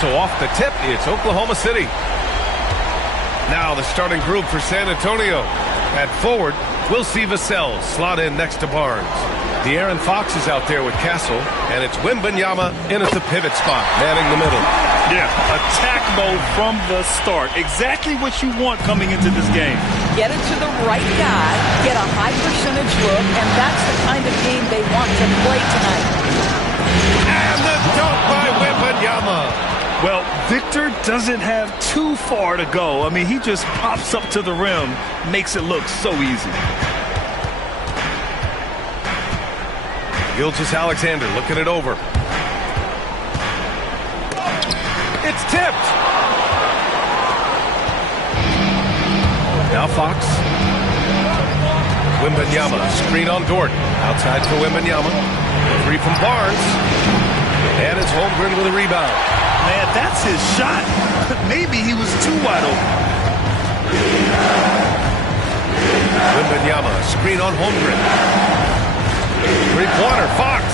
So off the tip, it's Oklahoma City. Now the starting group for San Antonio. At forward, we'll see Vassell slot in next to Barnes. De'Aaron Fox is out there with Castle, and it's Wembanyama in at the pivot spot, manning the middle. Yeah, attack mode from the start. Exactly what you want coming into this game. Get it to the right guy, get a high percentage look, and that's the kind of game they want to play tonight. And the dunk by Wembanyama. Well, Victor doesn't have too far to go. I mean, he just pops up to the rim, makes it look so easy. Gilgeous-Alexander looking it over. It's tipped. Now Fox. Wembanyama, screen on Dort. Outside for Wembanyama. Three from Barnes. And it's Holmgren with a rebound. Man, that's his shot. Maybe he was too wide open. Wembanyama, screen on Holmgren. Three-pointer, Fox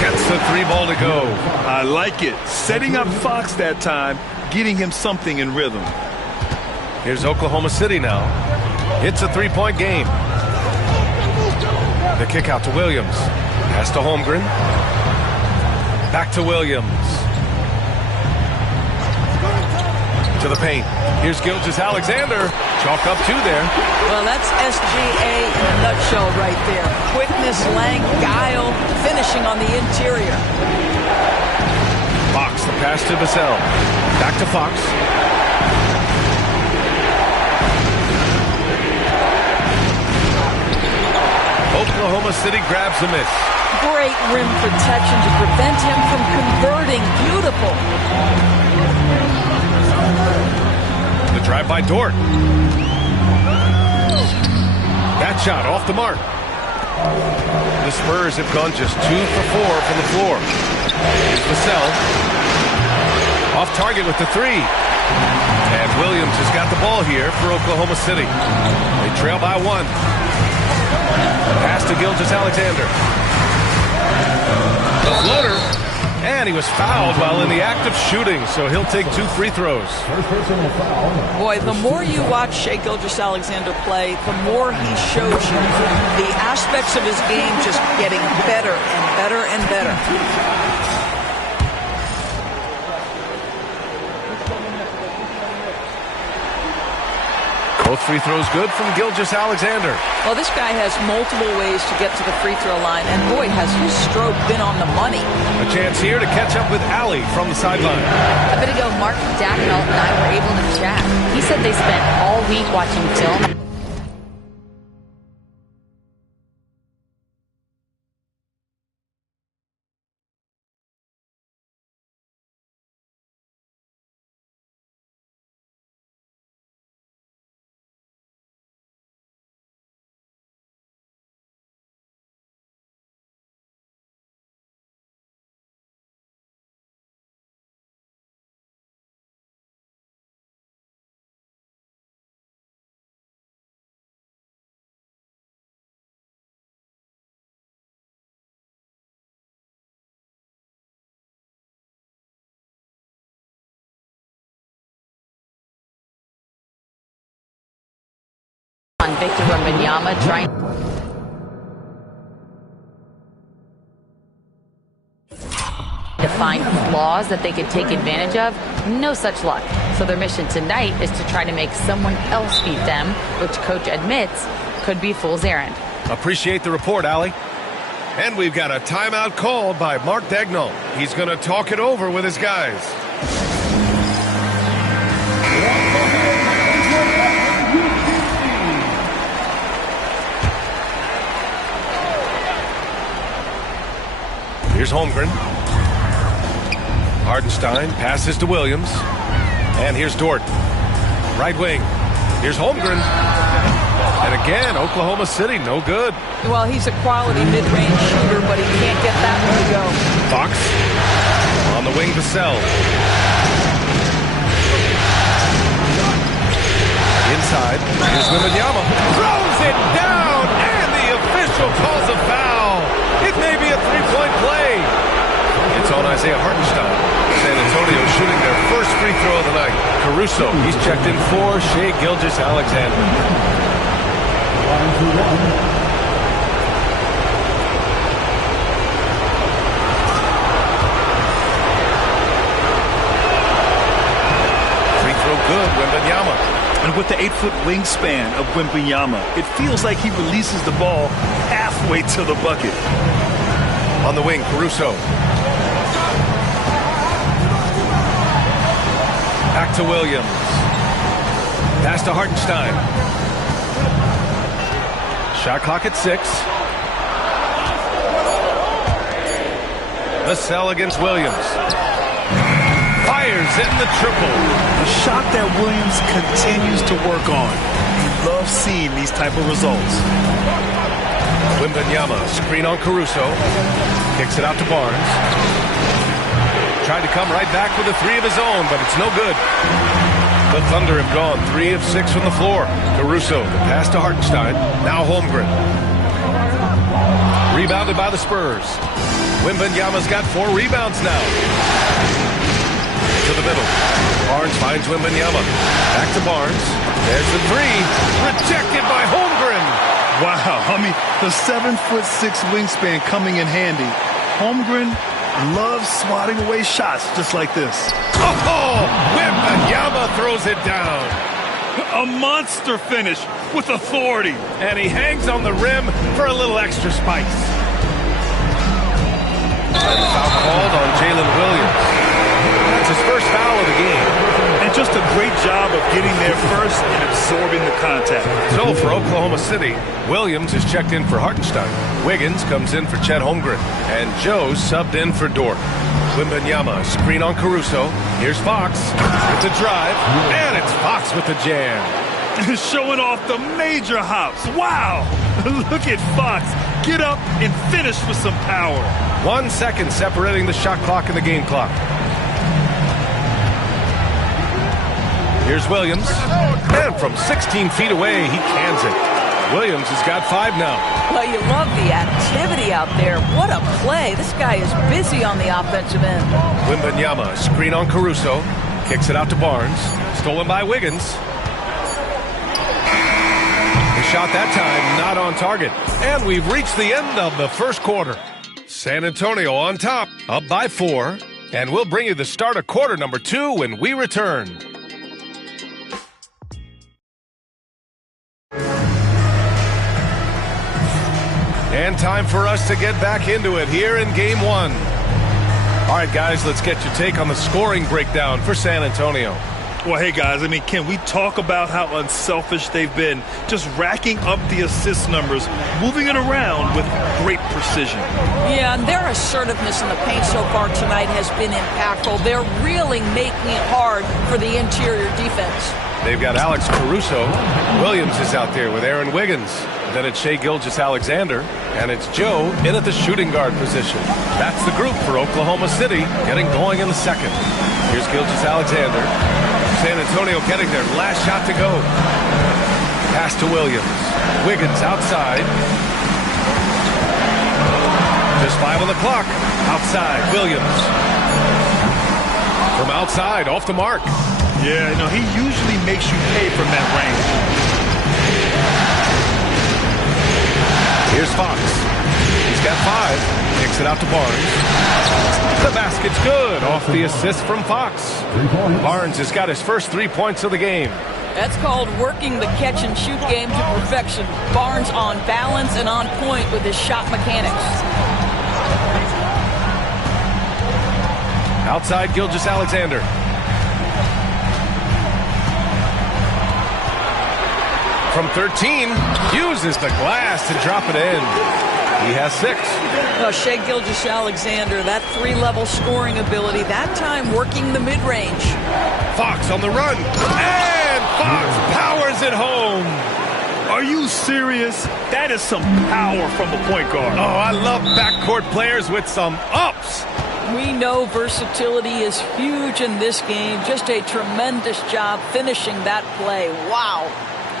gets the three ball to go. I like it. Setting up Fox that time, getting him something in rhythm. Here's Oklahoma City now. It's a three-point game. The kick out to Williams. Pass to Holmgren. Back to Williams. To the paint. Here's Gilgeous-Alexander. Chalk up two there. Well, that's SGA in a nutshell right there. Quickness, length, guile, finishing on the interior. Fox, the pass to Vassell. Back to Fox. Oklahoma City grabs the miss. Great rim protection to prevent him from converting. Beautiful. The drive by Dort. That shot off the mark. The Spurs have gone just 2 for 4 from the floor. Here's Vassell. Off target with the three. And Williams has got the ball here for Oklahoma City. They trail by 1. Pass to Gilgeous-Alexander. The floater. And he was fouled while in the act of shooting, so he'll take 2 free throws. Boy, the more you watch Shai Gilgeous-Alexander play, the more he shows you the aspects of his game just getting better and better and better. Both free throws good from Gilgeous-Alexander. Well, this guy has multiple ways to get to the free throw line, and boy, has his stroke been on the money. A chance here to catch up with Allie from the sideline. A bit ago, Mark Dagnall and I were able to chat. He said they spent all week watching film. On Victor Wembanyama trying to find flaws that they could take advantage of. No such luck. So their mission tonight is to try to make someone else beat them, which coach admits could be fool's errand. Appreciate the report, Allie. And we've got a timeout called by Mark Dagnall. He's going to talk it over with his guys. Here's Holmgren. Hartenstein passes to Williams. And here's Dort. Right wing. Here's Holmgren. And again, Oklahoma City, no good. Well, he's a quality mid-range shooter, but he can't get that one to go. Fox on the wing, Vassell. Inside, here's Wembanyama. Throws it down, and the official calls a foul. It may be a three-point play. It's on Isaiah Hartenstein. San Antonio shooting their first free throw of the night. Caruso, he's checked in for Shai Gilgeous-Alexander. Free throw good, Wembanyama. And with the 8-foot wingspan of Wembanyama, it feels like he releases the ball halfway to the bucket. On the wing, Caruso. Back to Williams. Pass to Hartenstein. Shot clock at 6. Vassell against Williams. Fires in the triple. A shot that Williams continues to work on. He loves seeing these type of results. Wembanyama, screen on Caruso. Kicks it out to Barnes. Tried to come right back with a 3 of his own, but it's no good. The Thunder have gone 3 of 6 from the floor. Caruso, the pass to Hartenstein. Now Holmgren. Rebounded by the Spurs. Wembanyama's got 4 rebounds now. To the middle. Barnes finds Wembanyama. Back to Barnes. There's the 3. Rejected by Holmgren. Wow, I mean, the 7'6" wingspan coming in handy. Holmgren loves swatting away shots just like this. Oh, Wembanyama throws it down. A monster finish with authority. And he hangs on the rim for a little extra spice. And foul called on Jalen Williams. That's his first foul of the game. And just a great job of getting there first and absorbing the contact. So for Oklahoma City, Williams is checked in for Hartenstein. Wiggins comes in for Chet Holmgren. And Joe subbed in for Dort. Wembanyama, screen on Caruso. Here's Fox with the drive. And it's Fox with the jam. Showing off the major hops. Wow! Look at Fox. Get up and finish with some power. 1 second separating the shot clock and the game clock. Here's Williams. And from 16 feet away, he cans it. Williams has got 5 now. Well, you love the activity out there. What a play. This guy is busy on the offensive end. Wembanyama, screen on Caruso. Kicks it out to Barnes. Stolen by Wiggins. The shot that time not on target. And we've reached the end of the first quarter. San Antonio on top, up by 4. And we'll bring you the start of quarter number 2 when we return. And time for us to get back into it here in Game 1. All right, guys, let's get your take on the scoring breakdown for San Antonio. Well, hey, guys, I mean, can we talk about how unselfish they've been? Just racking up the assist numbers, moving it around with great precision. Yeah, and their assertiveness in the paint so far tonight has been impactful. They're really making it hard for the interior defense. They've got Alex Caruso. Williams is out there with Aaron Wiggins. Then it's Shai Gilgeous-Alexander. And it's Joe in at the shooting guard position. That's the group for Oklahoma City getting going in the second. Here's Gilgeous-Alexander. San Antonio getting their last shot to go. Pass to Williams. Wiggins outside. Just 5 on the clock. Outside, Williams. From outside, off the mark. Yeah, no, he usually makes you pay from that range. Here's Fox. He's got 5. Kicks it out to Barnes. The basket's good off the assist from Fox. Barnes has got his first 3 points of the game. That's called working the catch-and-shoot game to perfection. Barnes on balance and on point with his shot mechanics. Outside, Gilgeous-Alexander. From 13, uses the glass to drop it in. He has 6. Well, Shai Gilgeous-Alexander, that 3-level scoring ability, that time working the mid-range. Fox on the run, and Fox powers it home. Are you serious? That is some power from a point guard. Oh, I love backcourt players with some ups. We know versatility is huge in this game. Just a tremendous job finishing that play. Wow.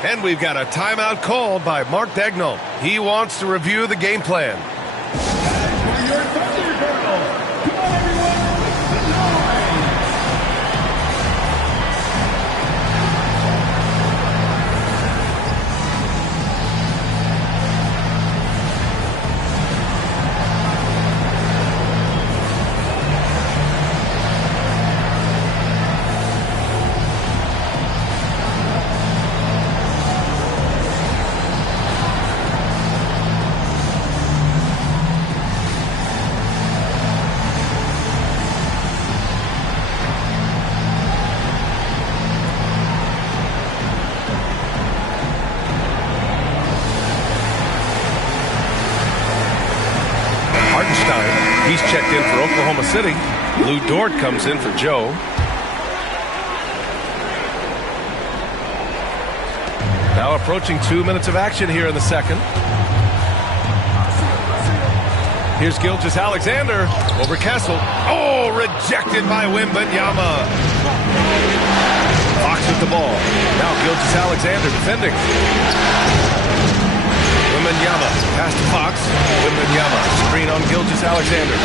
And we've got a timeout called by Mark Daigneault. He wants to review the game plan. Hartenstein, he's checked in for Oklahoma City. Lou Dort comes in for Joe. Now approaching 2 minutes of action here in the second. Here's Gilgeous-Alexander over Kessel. Oh, rejected by Wembanyama. Fox with the ball. Now Gilgeous-Alexander defending. Wembanyama pass to Fox. Wembanyama screen on Gilgeous-Alexander.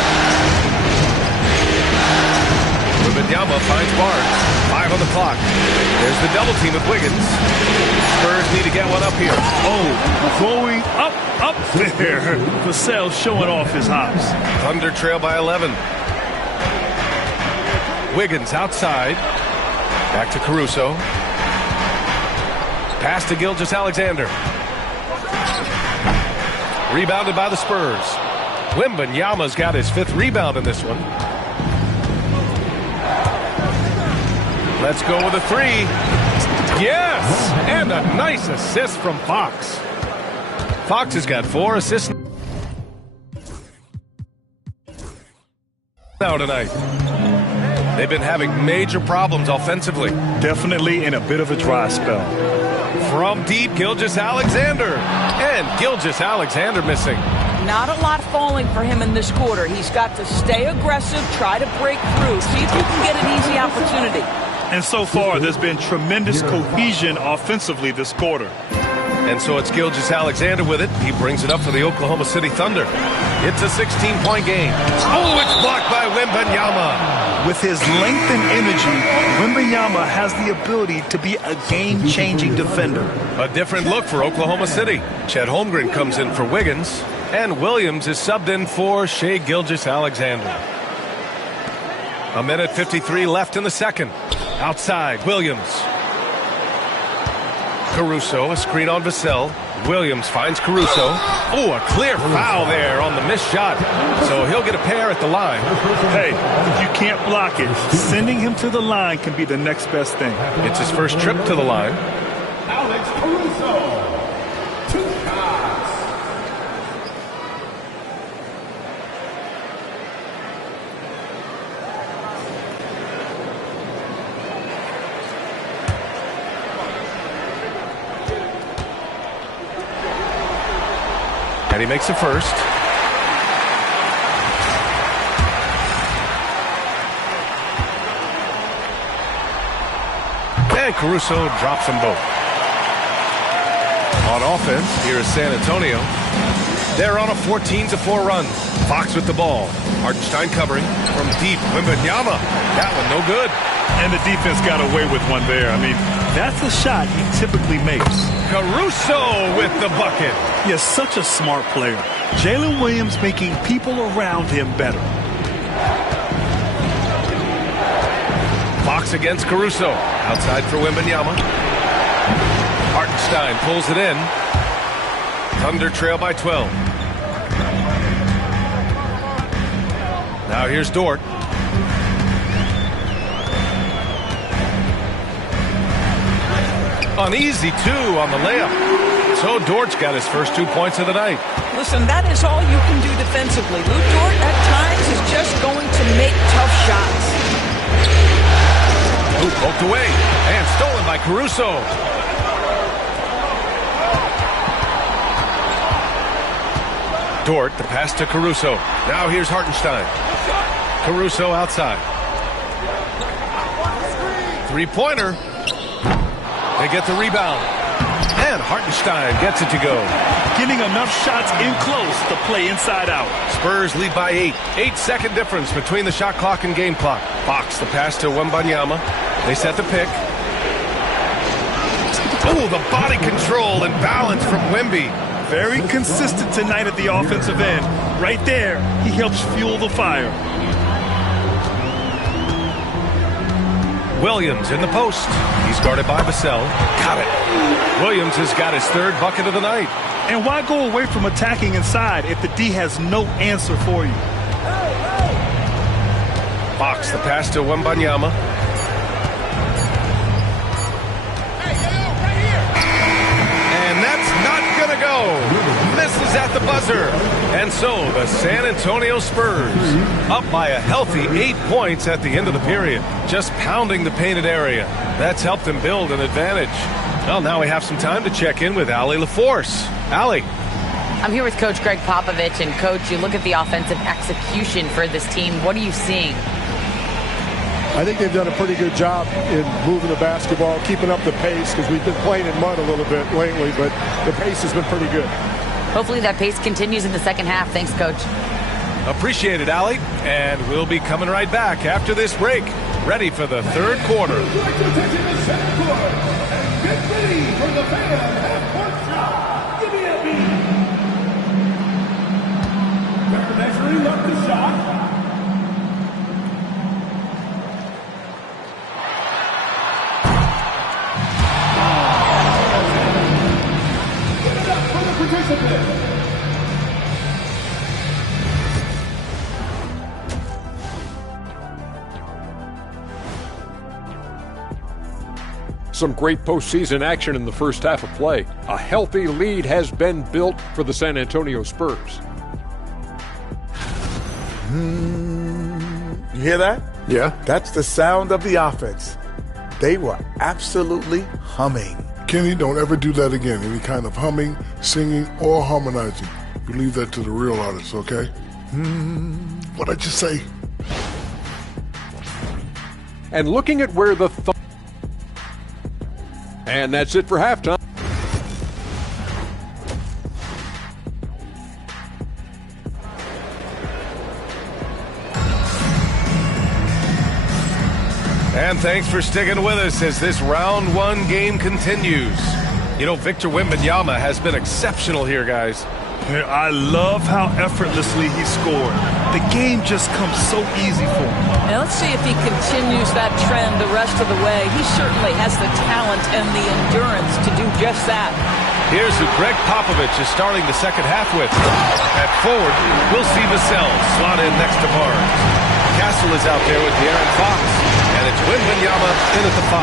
Wembanyama finds Barnes. 5 on the clock. There's the double team with Wiggins. Spurs need to get one up here. Oh, going up there. Vassell showing off his hops. Thunder trail by 11. Wiggins outside. Back to Caruso. Pass to Gilgeous-Alexander. Rebounded by the Spurs. Wembanyama's got his 5th rebound in this one. Let's go with a 3. Yes! And a nice assist from Fox. Fox has got 4 assists now tonight. They've been having major problems offensively. Definitely in a bit of a dry spell. From deep, Gilgeous-Alexander. And Gilgeous-Alexander missing. Not a lot falling for him in this quarter. He's got to stay aggressive, try to break through, see if you can get an easy opportunity. And so far, there's been tremendous cohesion offensively this quarter. And so it's Gilgeous-Alexander with it. He brings it up for the Oklahoma City Thunder. It's a 16-point game. Oh, it's blocked by Wembanyama. With his length and energy, Wembanyama has the ability to be a game-changing defender. A different look for Oklahoma Chet Holmgren comes in for Wiggins, and Williams is subbed in for Shai Gilgeous-Alexander. 1:53 left in the second. Outside, Williams. Caruso, a screen on Vassell. Williams finds Caruso. Oh, a clear foul there on the missed shot. So he'll get a pair at the line. Hey, if you can't block it, sending him to the line can be the next best thing. It's his first trip to the line. Alex Caruso. 2 shots. And he makes the first. And Caruso drops them both. On offense, here is San Antonio. They're on a 14-4 run. Fox with the ball. Hartenstein covering from deep. Wembanyama. That one no good. And the defense got away with one there. I mean, that's a shot he typically makes. Caruso with the bucket. He's such a smart player. Jalen Williams making people around him better. Fox against Caruso. Outside for Wembanyama. Hartenstein pulls it in. Thunder trail by 12. Now here's Dort. An easy 2 on the layup. So Dort's got his first 2 points of the night. Listen, that is all you can do defensively. Lou Dort at times is just going to make tough shots. Ooh, poked away and stolen by Caruso. Dort, the pass to Caruso. Now here's Hartenstein. Caruso outside. 3-pointer. They get the rebound. And Hartenstein gets it to go. Getting enough shots in close to play inside out. Spurs lead by 8. 8-second difference between the shot clock and game clock. Fox, the pass to Wembanyama. They set the pick. Oh, the body control and balance from Wemby. Very consistent tonight at the offensive end. Right there, he helps fuel the fire. Williams in the post. He's guarded by Vassell. Got it. Williams has got his 3rd bucket of the night. And why go away from attacking inside if the D has no answer for you? Fox, the pass to Wembanyama. And that's not going to go. misses at the buzzer. And so the San Antonio Spurs up by a healthy 8 points at the end of the period. Just pounding the painted area. That's helped them build an advantage. Well, now we have some time to check in with Allie LaForce. Allie. I'm here with Coach Greg Popovich. And, Coach, you look at the offensive execution for this team. What are you seeing? I think they've done a pretty good job in moving the basketball, keeping up the pace, because we've been playing in mud a little bit lately, but the pace has been pretty good. Hopefully that pace continues in the second half. Thanks, Coach. Appreciate it, Allie. And we'll be coming right back after this break. Ready for the third quarter. Get ready for the fan half-court shot. Give me a beat. They're measuring up the shot. Give it up for the participants. Some great postseason action in the first half of play. A healthy lead has been built for the San Antonio Spurs. You hear that? Yeah. That's the sound of the offense. They were absolutely humming. Kenny, don't ever do that again. Any kind of humming, singing, or harmonizing. You leave that to the real artists, okay? What'd I just say? And looking at where the and that's it for halftime. And thanks for sticking with us as this round one game continues. You know, Victor Wembanyama has been exceptional here, guys. I love how effortlessly he scored. The game just comes so easy for him. Now let's see if he continues that trend the rest of the way. He certainly has the talent and the endurance to do just that. Here's who Greg Popovich is starting the second half with. At forward, we'll see Vassell slot in next to Barnes. Castle is out there with De'Aaron Fox. And it's Wembanyama in at the 5.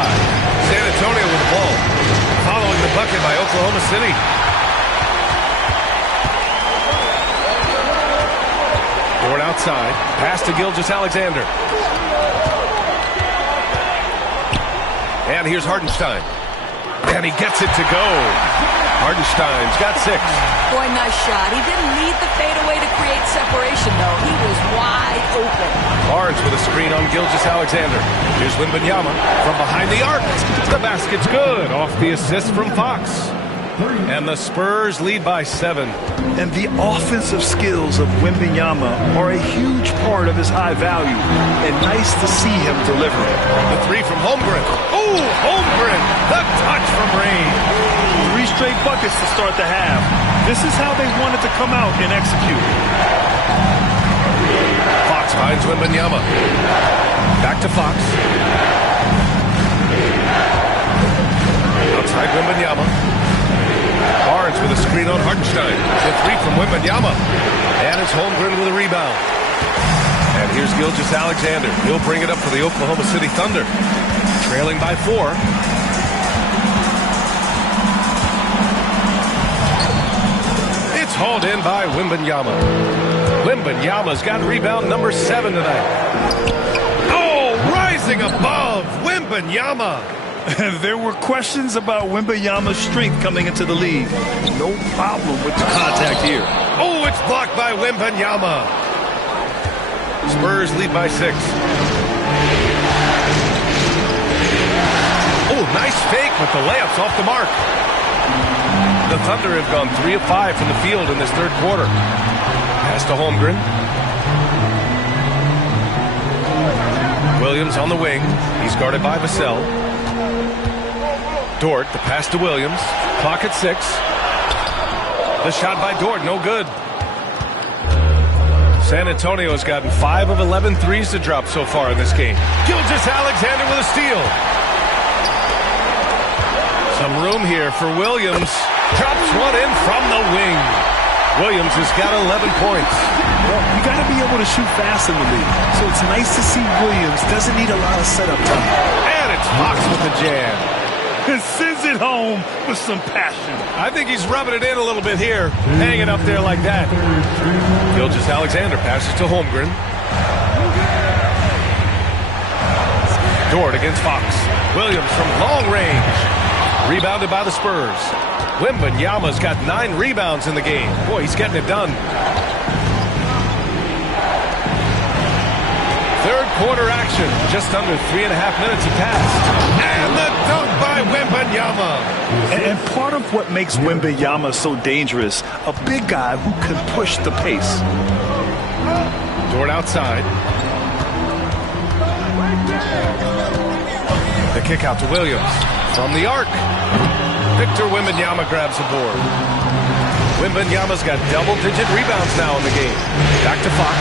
San Antonio with the ball. Following the bucket by Oklahoma City. Ford outside. Pass to Gilgeous-Alexander. And here's Hartenstein. And he gets it to go. Hartenstein's got 6. Boy, nice shot. He didn't need the fadeaway to create separation, though. He was wide open. Barnes with a screen on Gilgeous-Alexander. Here's Wembanyama from behind the arc. The basket's good off the assist from Fox. And the Spurs lead by 7. And the offensive skills of Wembanyama are a huge part of his high value. And nice to see him deliver it. The 3 from Holmgren. Oh, Holmgren! The touch from Rain. 3 straight buckets to start the half. This is how they wanted to come out and execute. Fox finds Wembanyama. Back to Fox. Outside Wembanyama. Barnes with a screen on Hartenstein. The 3 from Wembanyama. And it's Holmgren with a rebound. And here's Gilgeous-Alexander. He'll bring it up for the Oklahoma City Thunder. Trailing by 4. It's hauled in by Wembanyama. Wembanyama's got rebound number 7 tonight. Oh, rising above Wembanyama. There were questions about Wembanyama's strength coming into the league. No problem with the contact here. Oh, it's blocked by Wembanyama. Spurs lead by 6. Oh, nice fake, but the layup's off the mark. The Thunder have gone 3 of 5 from the field in this third quarter. Pass to Holmgren. Williams on the wing. He's guarded by Vassell. Dort, the pass to Williams. Clock at 6. The shot by Dort, no good. San Antonio has gotten 5 of 11 threes to drop so far in this game. Gilgeous-Alexander with a steal. Some room here for Williams. Drops one in from the wing. Williams has got 11 points. Well, you got to be able to shoot fast in the league. So it's nice to see Williams doesn't need a lot of setup time. And it's Fox with the jam. and sends it home with some passion. I think he's rubbing it in a little bit here, hanging up there like that. Gilgeous-Alexander passes to Holmgren. Dort against Fox. Williams from long range. Rebounded by the Spurs. Wembanyama's got 9 rebounds in the game. Boy, he's getting it done. Third quarter action. Just under 3.5 minutes have passed. And the dunk by Wembanyama. And part of what makes Wembanyama so dangerous, a big guy who can push the pace. Dort outside. The kick out to Williams. From the arc. Victor Wembanyama grabs the board. Wembanyama's got double-digit rebounds now in the game. Back to Fox.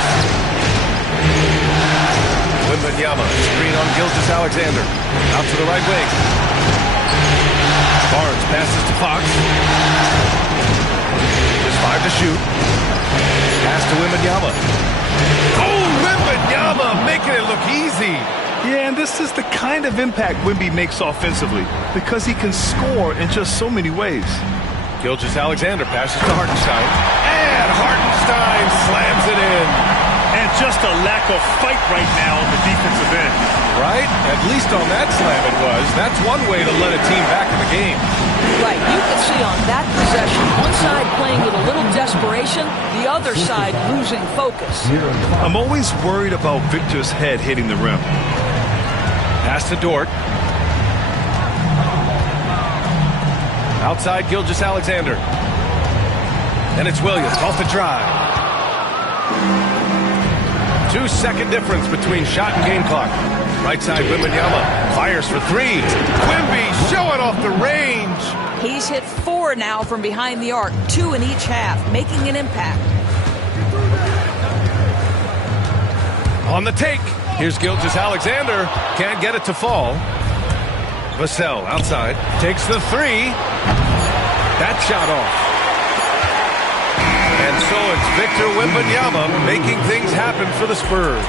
Wembanyama, screen on Gilgeous-Alexander. Out to the right wing. Barnes passes to Fox. There's 5 to shoot. Pass to Wembanyama. Oh, Wembanyama making it look easy. Yeah, and this is the kind of impact Wemby makes offensively because he can score in just so many ways. Gilgeous-Alexander passes to Hartenstein. And Hartenstein slams it in. And just a lack of fight right now on the defensive end. Right? At least on that slam it was. That's one way to let a team back in the game. Right. You can see on that possession, one side playing with a little desperation, the other side losing focus. I'm always worried about Victor's head hitting the rim. Pass to Dort. Outside Gilgeous-Alexander. And it's Williams off the drive. 2-second difference between shot and game clock. Right side, Wembanyama fires for 3. Wemby showing off the range. He's hit 4 now from behind the arc, 2 in each half, making an impact. On the take. Here's Gilgeous-Alexander. Can't get it to fall. Vassell outside. Takes the 3. That shot off. And so it's Victor Wembanyama making things happen for the Spurs.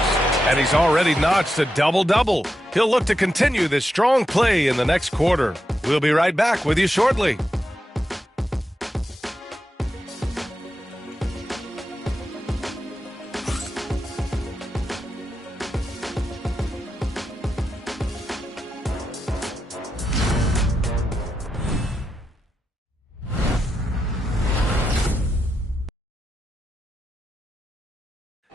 And he's already notched a double-double. He'll look to continue this strong play in the next quarter. We'll be right back with you shortly.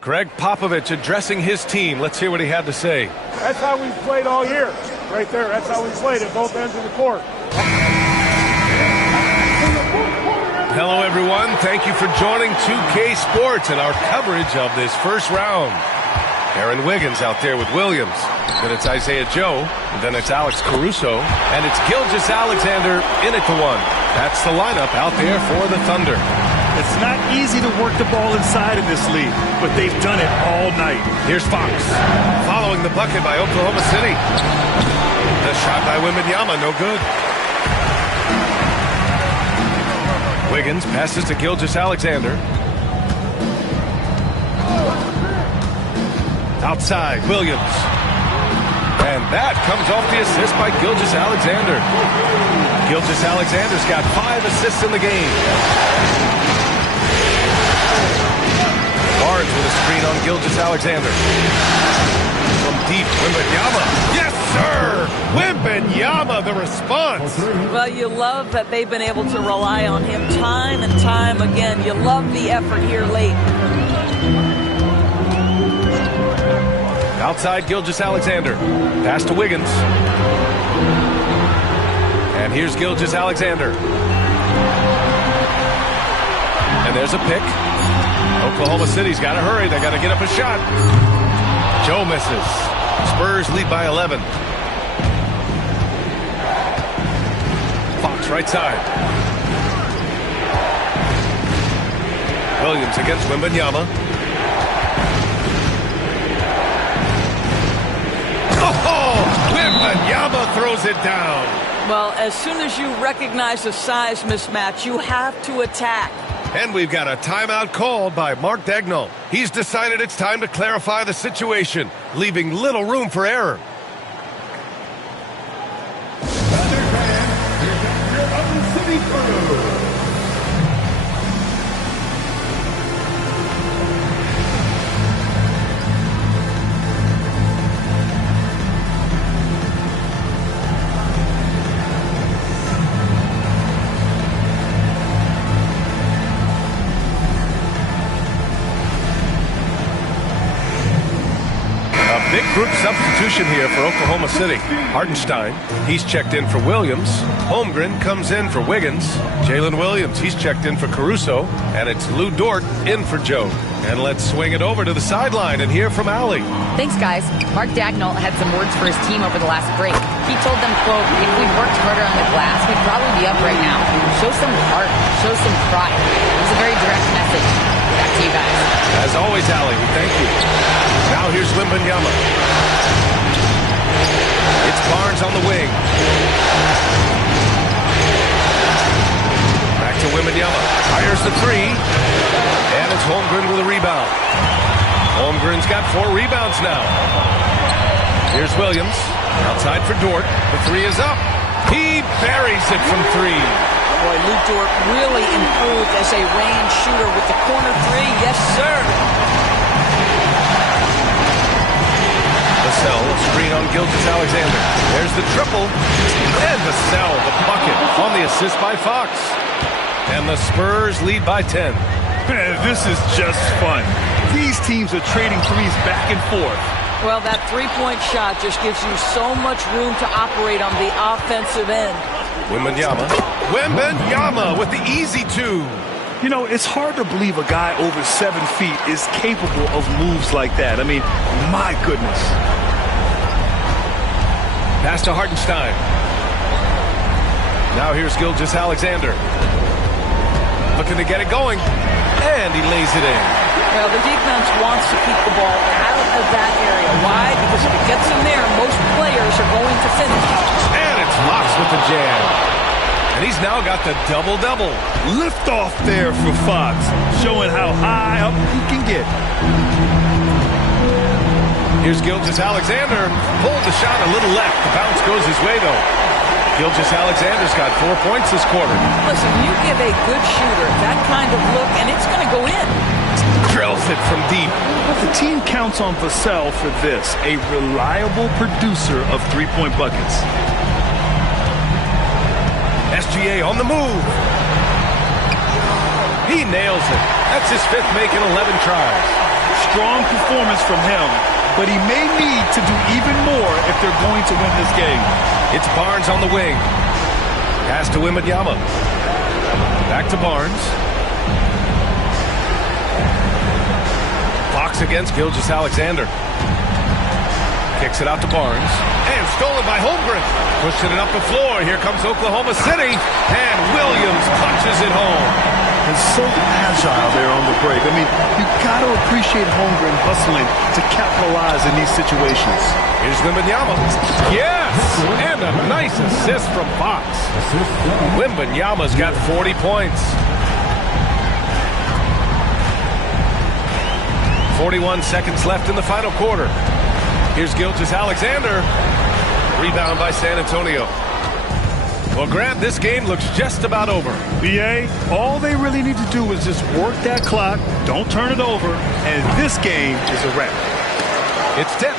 Greg Popovich addressing his team. Let's hear what he had to say. That's how we've played all year. Right there. That's how we played at both ends of the court. Hello, everyone. Thank you for joining 2K Sports and our coverage of this first round. Aaron Wiggins out there with Williams. Then it's Isaiah Joe. And then it's Alex Caruso. And it's Gilgeous-Alexander in at the 1. That's the lineup out there for the Thunder. It's not easy to work the ball inside in this league, but they've done it all night. Here's Fox. Following the bucket by Oklahoma City. The shot by Wembanyama, no good. Wiggins passes to Gilgeous-Alexander. Outside, Williams. And that comes off the assist by Gilgeous-Alexander. Gilgeous-Alexander's got 5 assists in the game. Barnes with a screen on Gilgeous-Alexander. From deep, Wembanyama. Yes, sir! Wembanyama, the response. Well, you love that they've been able to rely on him time and time again. You love the effort here late. Outside, Gilgeous-Alexander. Pass to Wiggins. And here's Gilgeous-Alexander. And there's a pick. Oklahoma City's got to hurry. They got to get up a shot. Joe misses. Spurs lead by 11. Fox right side. Williams against Wembanyama. Oh, Wembanyama throws it down. Well, as soon as you recognize a size mismatch, you have to attack. And we've got a timeout called by Mark Daigneault. He's decided it's time to clarify the situation, leaving little room for error. Thunder fans Big group substitution here for Oklahoma City. Hartenstein, he's checked in for Williams. Holmgren comes in for Wiggins. Jalen Williams, he's checked in for Caruso. And it's Lou Dort in for Joe. And let's swing it over to the sideline and hear from Allie. Thanks, guys. Mark Dagnall had some words for his team over the last break. He told them, quote, if we worked harder on the glass, we'd probably be up right now. Show some heart. Show some pride. It was a very direct message. Back to you guys. As always, Allie, we thank you. Now here's Wembanyama. It's Barnes on the wing. Back to Wembanyama. Fires the three. And it's Holmgren with a rebound. Holmgren's got 4 rebounds now. Here's Williams. Outside for Dort. The three is up. He buries it from 3. Boy, Lou Dort really improved as a range shooter with the corner 3. Yes, sir. Vassell, a screen on Gilgeous-Alexander. There's the triple. And Vassell, the bucket on the assist by Fox. And the Spurs lead by 10. Man, this is just fun. These teams are trading threes back and forth. Well, that three-point shot just gives you so much room to operate on the offensive end. Wembanyama with the easy 2. You know, it's hard to believe a guy over 7 feet is capable of moves like that. I mean, my goodness. Pass to Hartenstein. Now here's Gilgeous-Alexander. Looking to get it going. And he lays it in. Well, the defense wants to keep the ball out of that area. Why? Because if it gets in there, most players are going to finish. And it's Fox with the jam. And he's now got the double-double. Lift off there for Fox, showing how high up he can get. Here's Gilgeous-Alexander. Pulled the shot a little left. The bounce goes his way, though. Gilgeous-Alexander's got 4 points this quarter. Listen, you give a good shooter that kind of look, and it's going to go in. Drills it from deep. But the team counts on Vassell for this, a reliable producer of three-point buckets. SGA on the move. He nails it. That's his 5th make in 11 tries. Strong performance from him, but he may need to do even more if they're going to win this game. It's Barnes on the wing. Pass to Wembanyama. Back to Barnes. Fox against Gilgeous-Alexander. Kicks it out to Barnes. And stolen by Holmgren. Pushing it up the floor. Here comes Oklahoma City. And Williams punches it home. And so agile there on the break. I mean, you got to appreciate Holmgren hustling to capitalize in these situations. Here's Wembanyama. Yes! And a nice assist from Fox. Wembanyama's got 40 points. 41 seconds left in the final quarter. Here's Gilgeous-Alexander. Rebound by San Antonio. Well, Grant, this game looks just about over. BA, all they really need to do is just work that clock, don't turn it over, and this game is a wrap. It's tipped.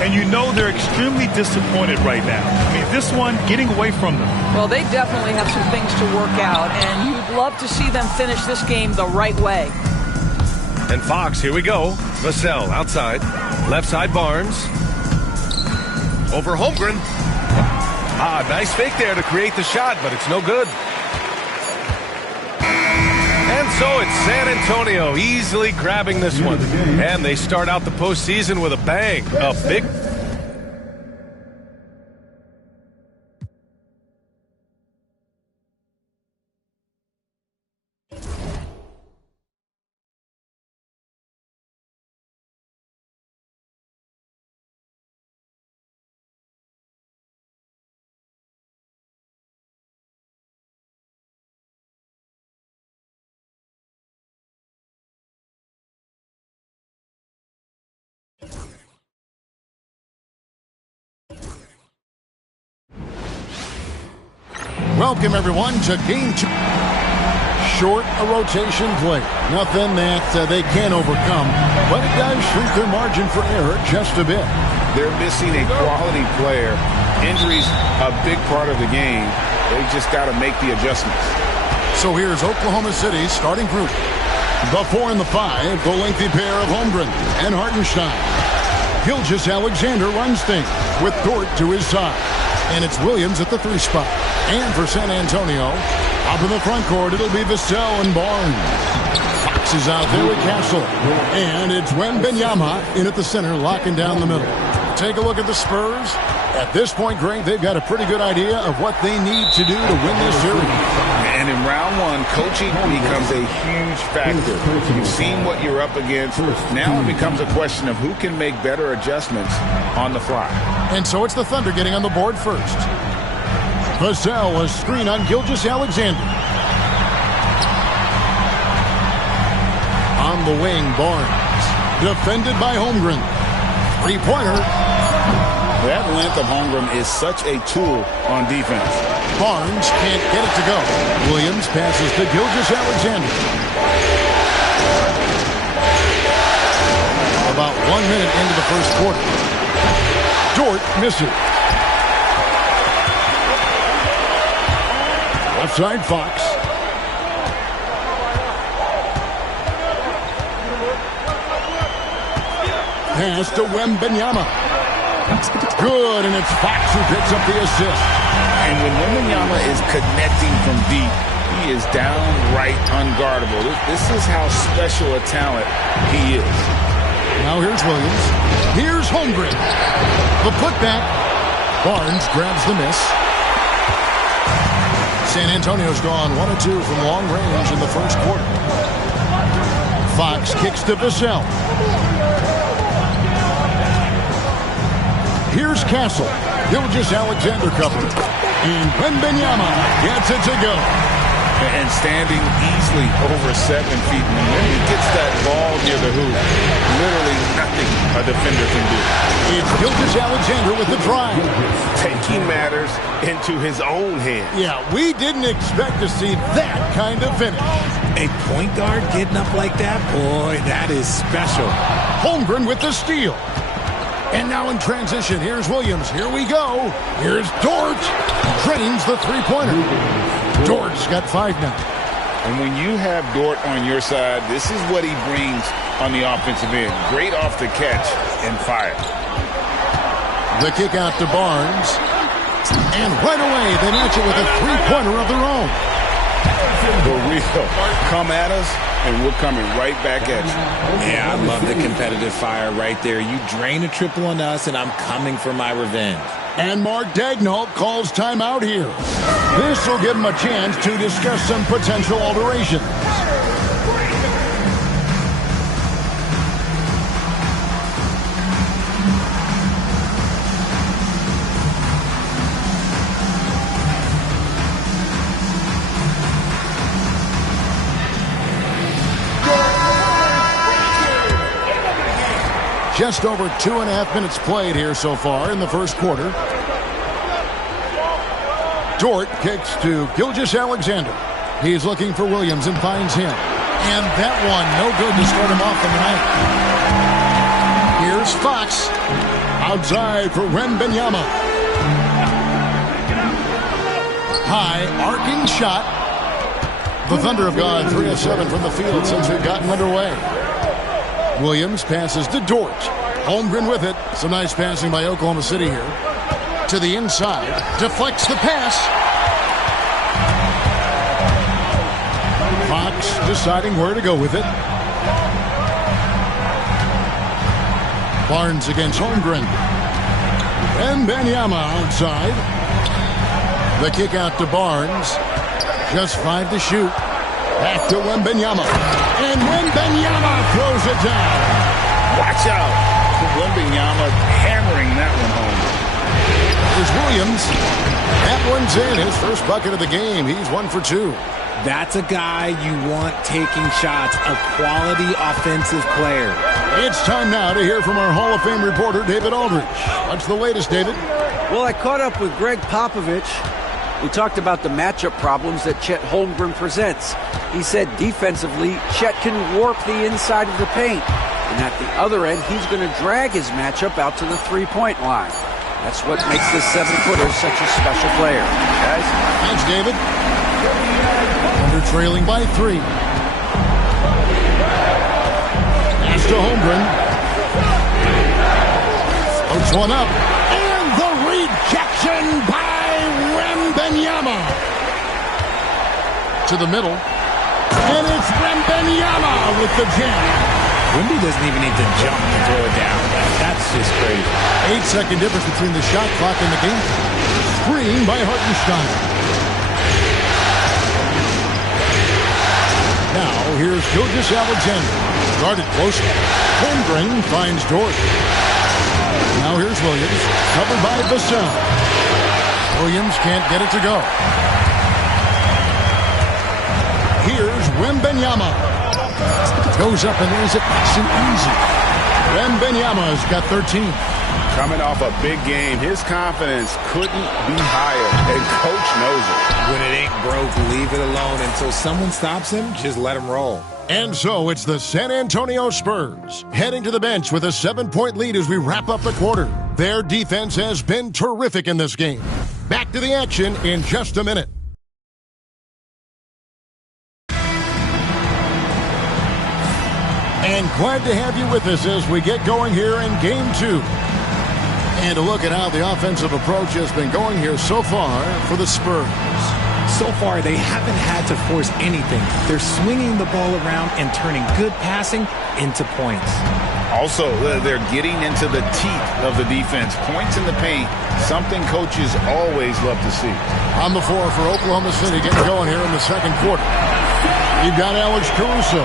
And you know they're extremely disappointed right now. I mean, this one getting away from them. Well, they definitely have some things to work out, and you'd love to see them finish this game the right way. And Fox, here we go. Vassell outside. Left side Barnes. Over Holmgren. Nice fake there to create the shot, but it's no good. And so it's San Antonio easily grabbing this one. And they start out the postseason with a bang. A big... Welcome, everyone, to Game 2. Short a rotation play. Nothing that they can't overcome, but it does shrink their margin for error just a bit. They're missing a quality player. Injuries a big part of the game. They just got to make the adjustments. So here's Oklahoma City's starting group. The 4 and the 5, the lengthy pair of Holmgren and Hartenstein. Gilgeous-Alexander runs things with Dort to his side. And it's Williams at the 3 spot. And for San Antonio, up in the front court, it'll be Vassell and Barnes. Fox is out there with Castle. And it's Wembanyama in at the center, locking down the middle. Take a look at the Spurs. At this point, Greg, they've got a pretty good idea of what they need to do to win this series. And in round one, coaching becomes a huge factor. You've seen what you're up against. Now it becomes a question of who can make better adjustments on the fly. And so it's the Thunder getting on the board first. Vassell, a screen on Gilgeous-Alexander. On the wing, Barnes. Defended by Holmgren. 3-pointer. That length of Holmgren is such a tool on defense. Barnes can't get it to go. Williams passes to Gilgeous-Alexander. About 1 minute into the first quarter. Dort misses. Left side, Fox. Pass to Wembanyama. Good, and it's Fox who picks up the assist. And when Wembanyama is connecting from deep, he is downright unguardable. This is how special a talent he is. Now here's Williams. Here's Holmgren. The putback. Barnes grabs the miss. San Antonio's gone 1 of 2 from long range in the first quarter. Fox kicks to Vassell. Here's Castle. Gilgeous-Alexander covered. And Wembanyama gets it to go. And standing easily over 7 feet. And when he gets that ball near the hoop, literally nothing a defender can do. It's Gilgeous-Alexander with the drive. Taking matters into his own hands. Yeah, we didn't expect to see that kind of finish. A point guard getting up like that? Boy, that is special. Holmgren with the steal. And now in transition, here's Williams. Here we go. Here's Dort. Drains the 3-pointer. Dort's got 5 now. And when you have Dort on your side, this is what he brings on the offensive end. Great off the catch and fire. The kick out to Barnes. And right away, they match it with a 3-pointer of their own. For real. Come at us, and we're coming right back at you. Yeah, I love the competitive fire right there. You drain a triple on us, and I'm coming for my revenge. And Mark Daigneault calls timeout here. This will give him a chance to discuss some potential alterations. Just over 2.5 minutes played here so far in the first quarter. Dort kicks to Gilgeous-Alexander. He's looking for Williams and finds him. And that one, no good to start him off in the night. Here's Fox. Outside for Wembanyama. High, arcing shot. The Thunder have gone 3 of 7 from the field since we've gotten underway. Williams passes to Dort. Holmgren with it. Some nice passing by Oklahoma City here. To the inside. Deflects the pass. Fox deciding where to go with it. Barnes against Holmgren. Wembanyama outside. The kick out to Barnes. Just 5 to shoot. Back to Wembanyama. And Wembanyama throws it down. Watch out. Wembanyama hammering that one home. Here's Williams. That one's in. His first bucket of the game. He's 1 for 2. That's a guy you want taking shots. A quality offensive player. It's time now to hear from our Hall of Fame reporter, David Aldridge. What's the latest, David? Well, I caught up with Greg Popovich. We talked about the matchup problems that Chet Holmgren presents. He said defensively, Chet can warp the inside of the paint. And at the other end, he's going to drag his matchup out to the three-point line. That's what makes this 7-footer such a special player. Guys? Thanks, David. Thunder trailing by 3. Pass to Holmgren. this one up. And the rejection by Wembanyama. To the middle. And it's Wembanyama with the jam. Wemby doesn't even need to jump to throw it down. That's just crazy. 8-second difference between the shot clock and the game. Screen by Hartenstein. Now here's Gilgeous Alexander. Guarded closely. Holmgren finds Dort. Now here's Williams. Covered by Vassell. Williams can't get it to go. Here's Wembanyama. Goes up and lays it nice and easy. Wembanyama's got 13. Coming off a big game, his confidence couldn't be higher, and Coach knows it. When it ain't broke, leave it alone until someone stops him. Just let him roll. And so it's the San Antonio Spurs heading to the bench with a 7-point lead as we wrap up the quarter. Their defense has been terrific in this game. Back to the action in just a minute. And glad to have you with us as we get going here in Game 2. And a look at how the offensive approach has been going here so far for the Spurs. So far, they haven't had to force anything. They're swinging the ball around and turning good passing into points. Also, they're getting into the teeth of the defense. Points in the paint, something coaches always love to see. On the floor for Oklahoma City, getting going here in the second quarter. You've got Alex Caruso.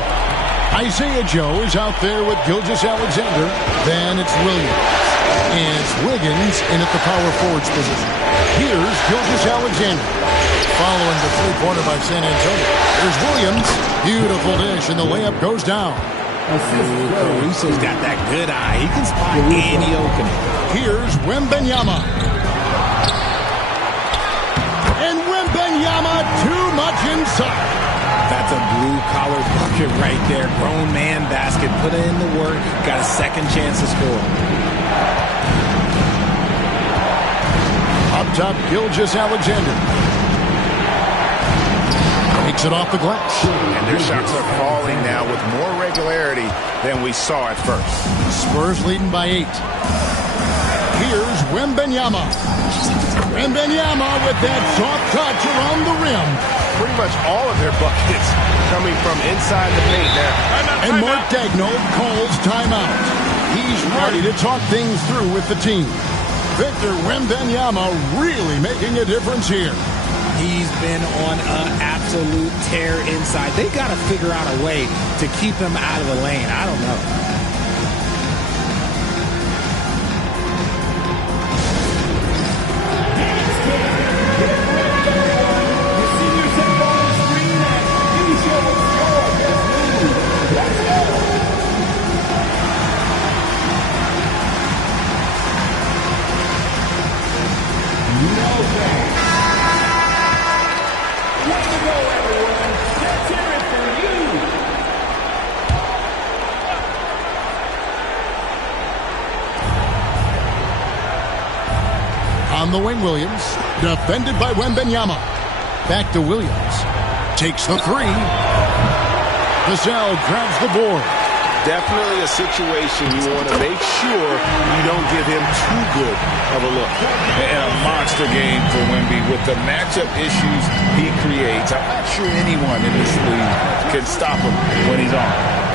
Isaiah Joe is out there with Gilgeous Alexander. Then it's Williams. And it's Wiggins in at the power forwards position. Here's Gilgeous Alexander. Following the three-pointer by San Antonio. Here's Williams. Beautiful dish, and the layup goes down. Caruso's got that good eye. He can spot any opening. Here's Wembanyama. And Wembanyama too much inside. That's a blue-collar bucket right there. Grown man basket. Put in the work. Got a second chance to score. Up top, Gilgeous Alexander. Takes it off the glass. And their shots are falling now with more regularity than we saw at first. Spurs leading by 8. Here's Wembanyama. Wembanyama with that soft touch around the rim. Pretty much all of their buckets coming from inside the paint now. And Mark Daigneault calls timeout. He's ready to talk things through with the team. Victor Wembanyama really making a difference here. He's been on an absolute tear inside. They got to figure out a way to keep him out of the lane. I don't know. On the wing, Williams. Defended by Wembanyama. Back to Williams. Takes the three. Vassell grabs the board. Definitely a situation you want to make sure you don't give him too good of a look. And a monster game for Wemby with the matchup issues he creates. I'm not sure anyone in this league can stop him when he's on.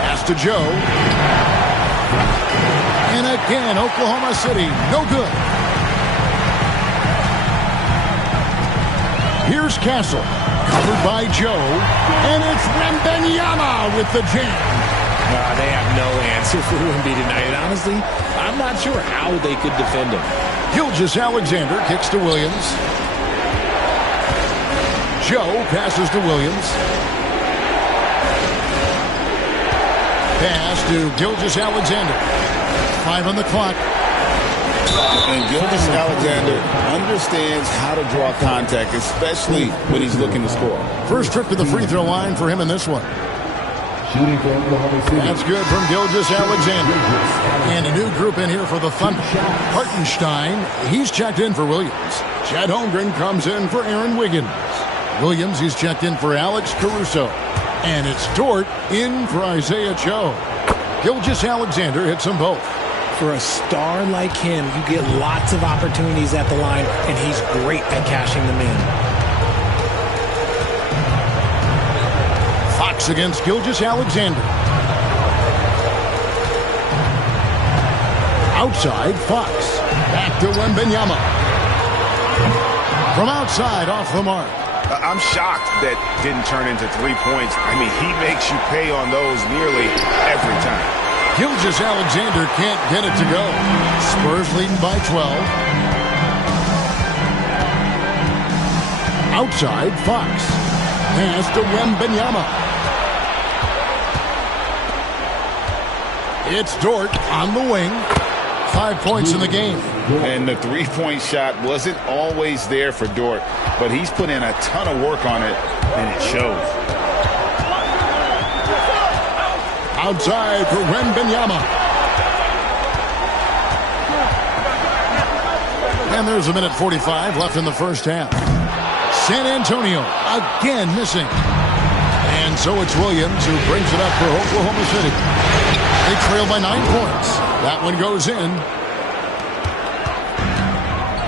Pass to Joe. And again, Oklahoma City, no good. Here's Castle, covered by Joe, and it's Wembanyama with the jam. They have no answer for Wemby tonight. Honestly, I'm not sure how they could defend him. Gilgeous Alexander kicks to Williams. Joe passes to Williams. Pass to Gilgeous Alexander. 5 on the clock. And Gilgeous Alexander understands how to draw contact, especially when he's looking to score. First trip to the free throw line for him in this one. That's good from Gilgeous Alexander. And a new group in here for the Thunder. Hartenstein, he's checked in for Williams. Chet Holmgren comes in for Aaron Wiggins. Williams, he's checked in for Alex Caruso. And it's Dort in for Isaiah Joe. Gilgeous Alexander hits them both. For a star like him, you get lots of opportunities at the line, and he's great at cashing them in. Fox against Gilgeous-Alexander. Outside, Fox. Back to Wembanyama. From outside, off the mark. I'm shocked that didn't turn into 3 points. I mean, he makes you pay on those nearly every time. Gilgeous-Alexander can't get it to go. Spurs leading by 12. Outside, Fox. Pass to Wembanyama. It's Dort on the wing. 5 points in the game. And the three-point shot wasn't always there for Dort, but he's put in a ton of work on it, and it shows. Outside for Wembanyama. And there's a minute 45 left in the first half. San Antonio again missing. And so it's Williams who brings it up for Oklahoma City. They trail by 9 points. That one goes in.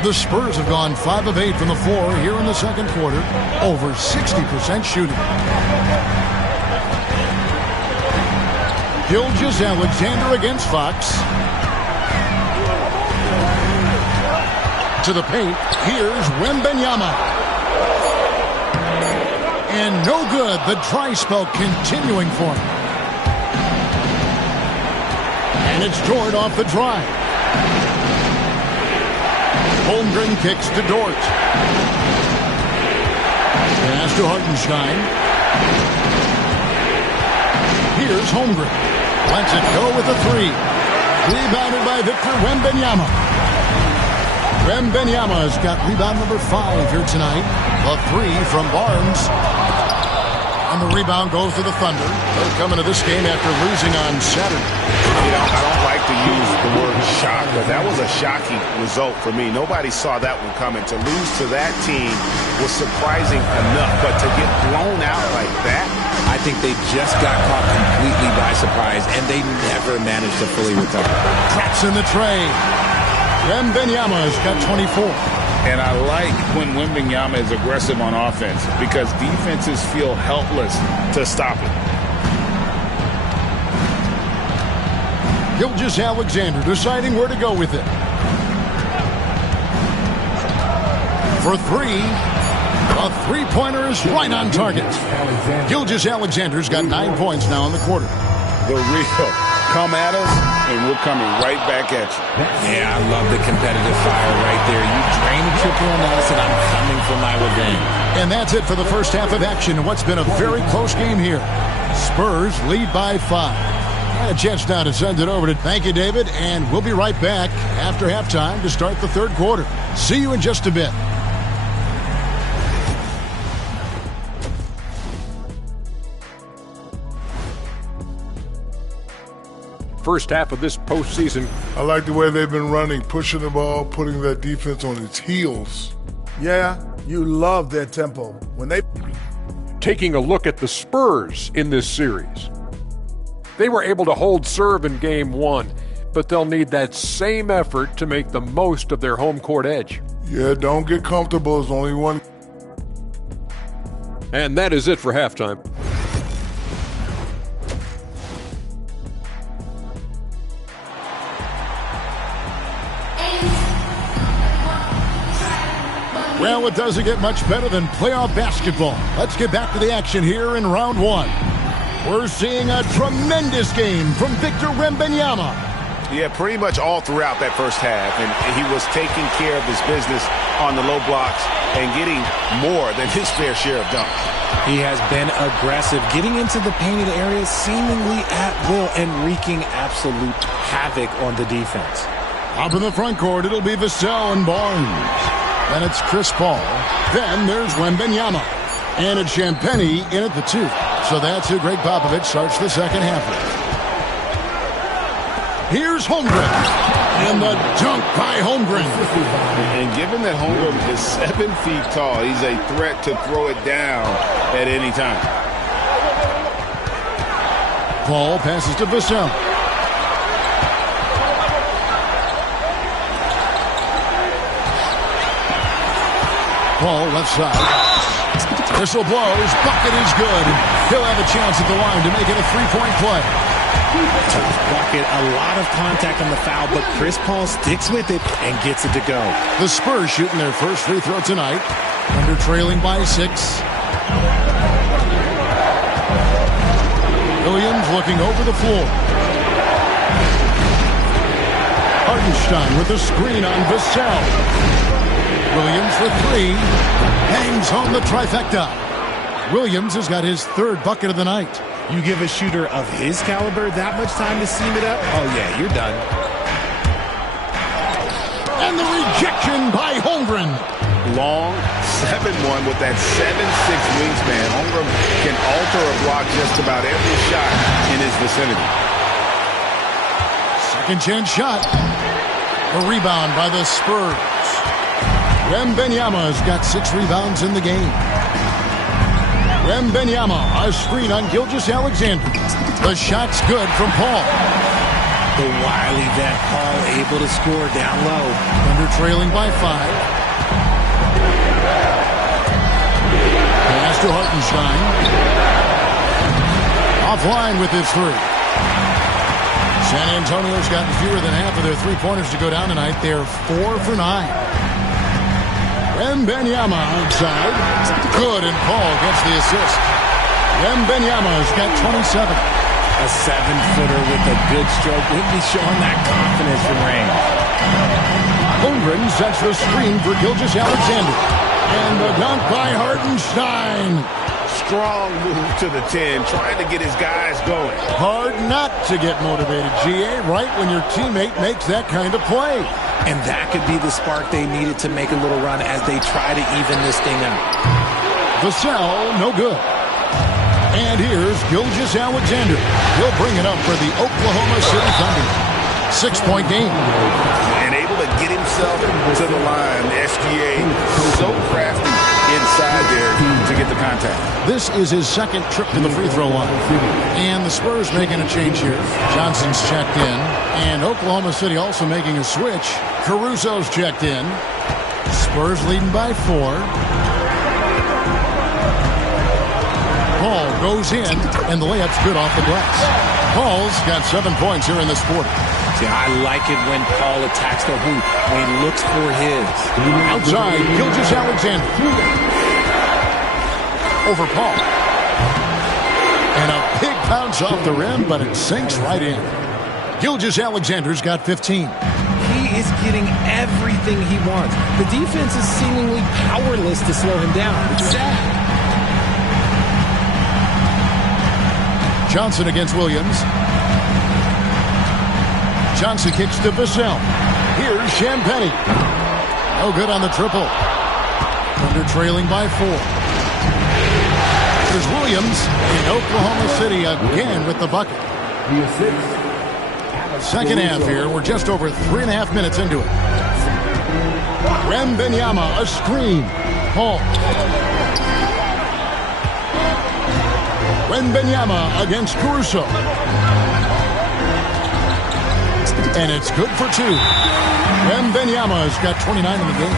The Spurs have gone 5 of 8 from the floor here in the second quarter. Over 60% shooting. Gilgeous-Alexander against Fox. To the paint. Here's Wembanyama. And no good. The dry spell continuing for him. And it's Dort off the drive. Holmgren kicks to Dort. Pass to Hartenstein. Here's Holmgren. Lets it go with a three. Rebounded by Victor Wembanyama. Wembanyama's got rebound number 5 here tonight. A three from Barnes. And the rebound goes to the Thunder. They're coming to this game after losing on Saturday. You know, I don't like to use the word shock, but that was a shocking result for me. Nobody saw that one coming. To lose to that team was surprising enough, but to get blown out like that, I think they just got caught completely by surprise, and they never managed to fully recover. Traps in the tray. Wembanyama's got 24. And I like when Wembanyama is aggressive on offense because defenses feel helpless to stop it. Gilgeous-Alexander deciding where to go with it. For three. A three-pointer is right on target. Gilgeous-Alexander's got 9 points now in the quarter. The real come at us, and we're coming right back at you. Yeah, I love the competitive fire right there. You drain a triple on us, and I'm coming for my revenge. And that's it for the first half of action in what's been a very close game here. Spurs lead by 5. And a chance now to send it over to thank you, David, and we'll be right back after halftime to start the third quarter. See you in just a bit. First half of this postseason. I like the way they've been running, pushing the ball, putting that defense on its heels. Yeah, you love their tempo. When they Taking a look at the Spurs in this series. They were able to hold serve in Game 1, but they'll need that same effort to make the most of their home court edge. Yeah, don't get comfortable. There's only one. And that is it for halftime. Well, it doesn't get much better than playoff basketball. Let's get back to the action here in round 1. We're seeing a tremendous game from Victor Wembanyama. Yeah, pretty much all throughout that first half, and he was taking care of his business on the low blocks and getting more than his fair share of dunks. He has been aggressive, getting into the painted areas seemingly at will and wreaking absolute havoc on the defense. Up in the front court, it'll be Vassell and Barnes. Then it's Chris Paul. Then there's Wembanyama. And it's Champagnie in at the 2. So that's who Greg Popovich starts the second half with. Here's Holmgren. And the dunk by Holmgren. And given that Holmgren is 7 feet tall, he's a threat to throw it down at any time. Paul passes to Vassell. Paul left side. Whistle blows. Bucket is good. He'll have a chance at the line to make it a three-point play. Tough bucket, a lot of contact on the foul, but Chris Paul sticks with it and gets it to go. The Spurs shooting their first free throw tonight. Under trailing by 6. Williams looking over the floor. Hartenstein with the screen on Vassell. Williams for 3. Hangs home the trifecta. Williams has got his third bucket of the night. You give a shooter of his caliber that much time to seam it up? Oh, yeah, you're done. And the rejection by Holmgren. Long 7-1 with that 7'6" wingspan. Holmgren can alter or block just about every shot in his vicinity. Second chance shot. A rebound by the Spurs. Wembanyama's got 6 rebounds in the game. Wembanyama, a screen on Gilgeous-Alexander. The shot's good from Paul. The wily vet Paul able to score down low. Under trailing by 5. Pass to Hartenstein. Offline with his 3. San Antonio's gotten fewer than half of their three-pointers to go down tonight. They're 4 for 9. Wembanyama outside. Good, and Paul gets the assist. Wembanyama's got 27. A 7-footer with a good stroke. Wouldn't be showing that confidence from range. Holmgren sets the screen for Gilgeous-Alexander. And the dunk by Hartenstein. Strong move to the 10, trying to get his guys going. Hard not to get motivated, GA, right when your teammate makes that kind of play. And that could be the spark they needed to make a little run as they try to even this thing out. Vassell, no good. And here's Gilgeous-Alexander. He'll bring it up for the Oklahoma City Thunder. 6-point game. And able to get himself to the line. SGA so crafty inside there to get the contact. This is his second trip to the free throw line. And the Spurs making a change here. Johnson's checked in. And Oklahoma City also making a switch. Caruso's checked in. Spurs leading by 4. Paul goes in, and the layup's good off the glass. Paul's got 7 points here in this quarter. See, I like it when Paul attacks the hoop, when he looks for his. Outside, Gilgeous-Alexander. Over Paul. And a big bounce off the rim, but it sinks right in. Gilgeous-Alexander's got 15. He is getting everything he wants. The defense is seemingly powerless to slow him down. It's sad. Johnson against Williams. Johnson kicks to Vassell. Here's Champagnie. No good on the triple. Under trailing by 4. There's Williams in Oklahoma City again with the bucket. Second half here. We're just over 3.5 minutes into it. Wembanyama, a screen. Paul. Wembanyama against Caruso. And it's good for 2. Wembanyama's got 29 in the game.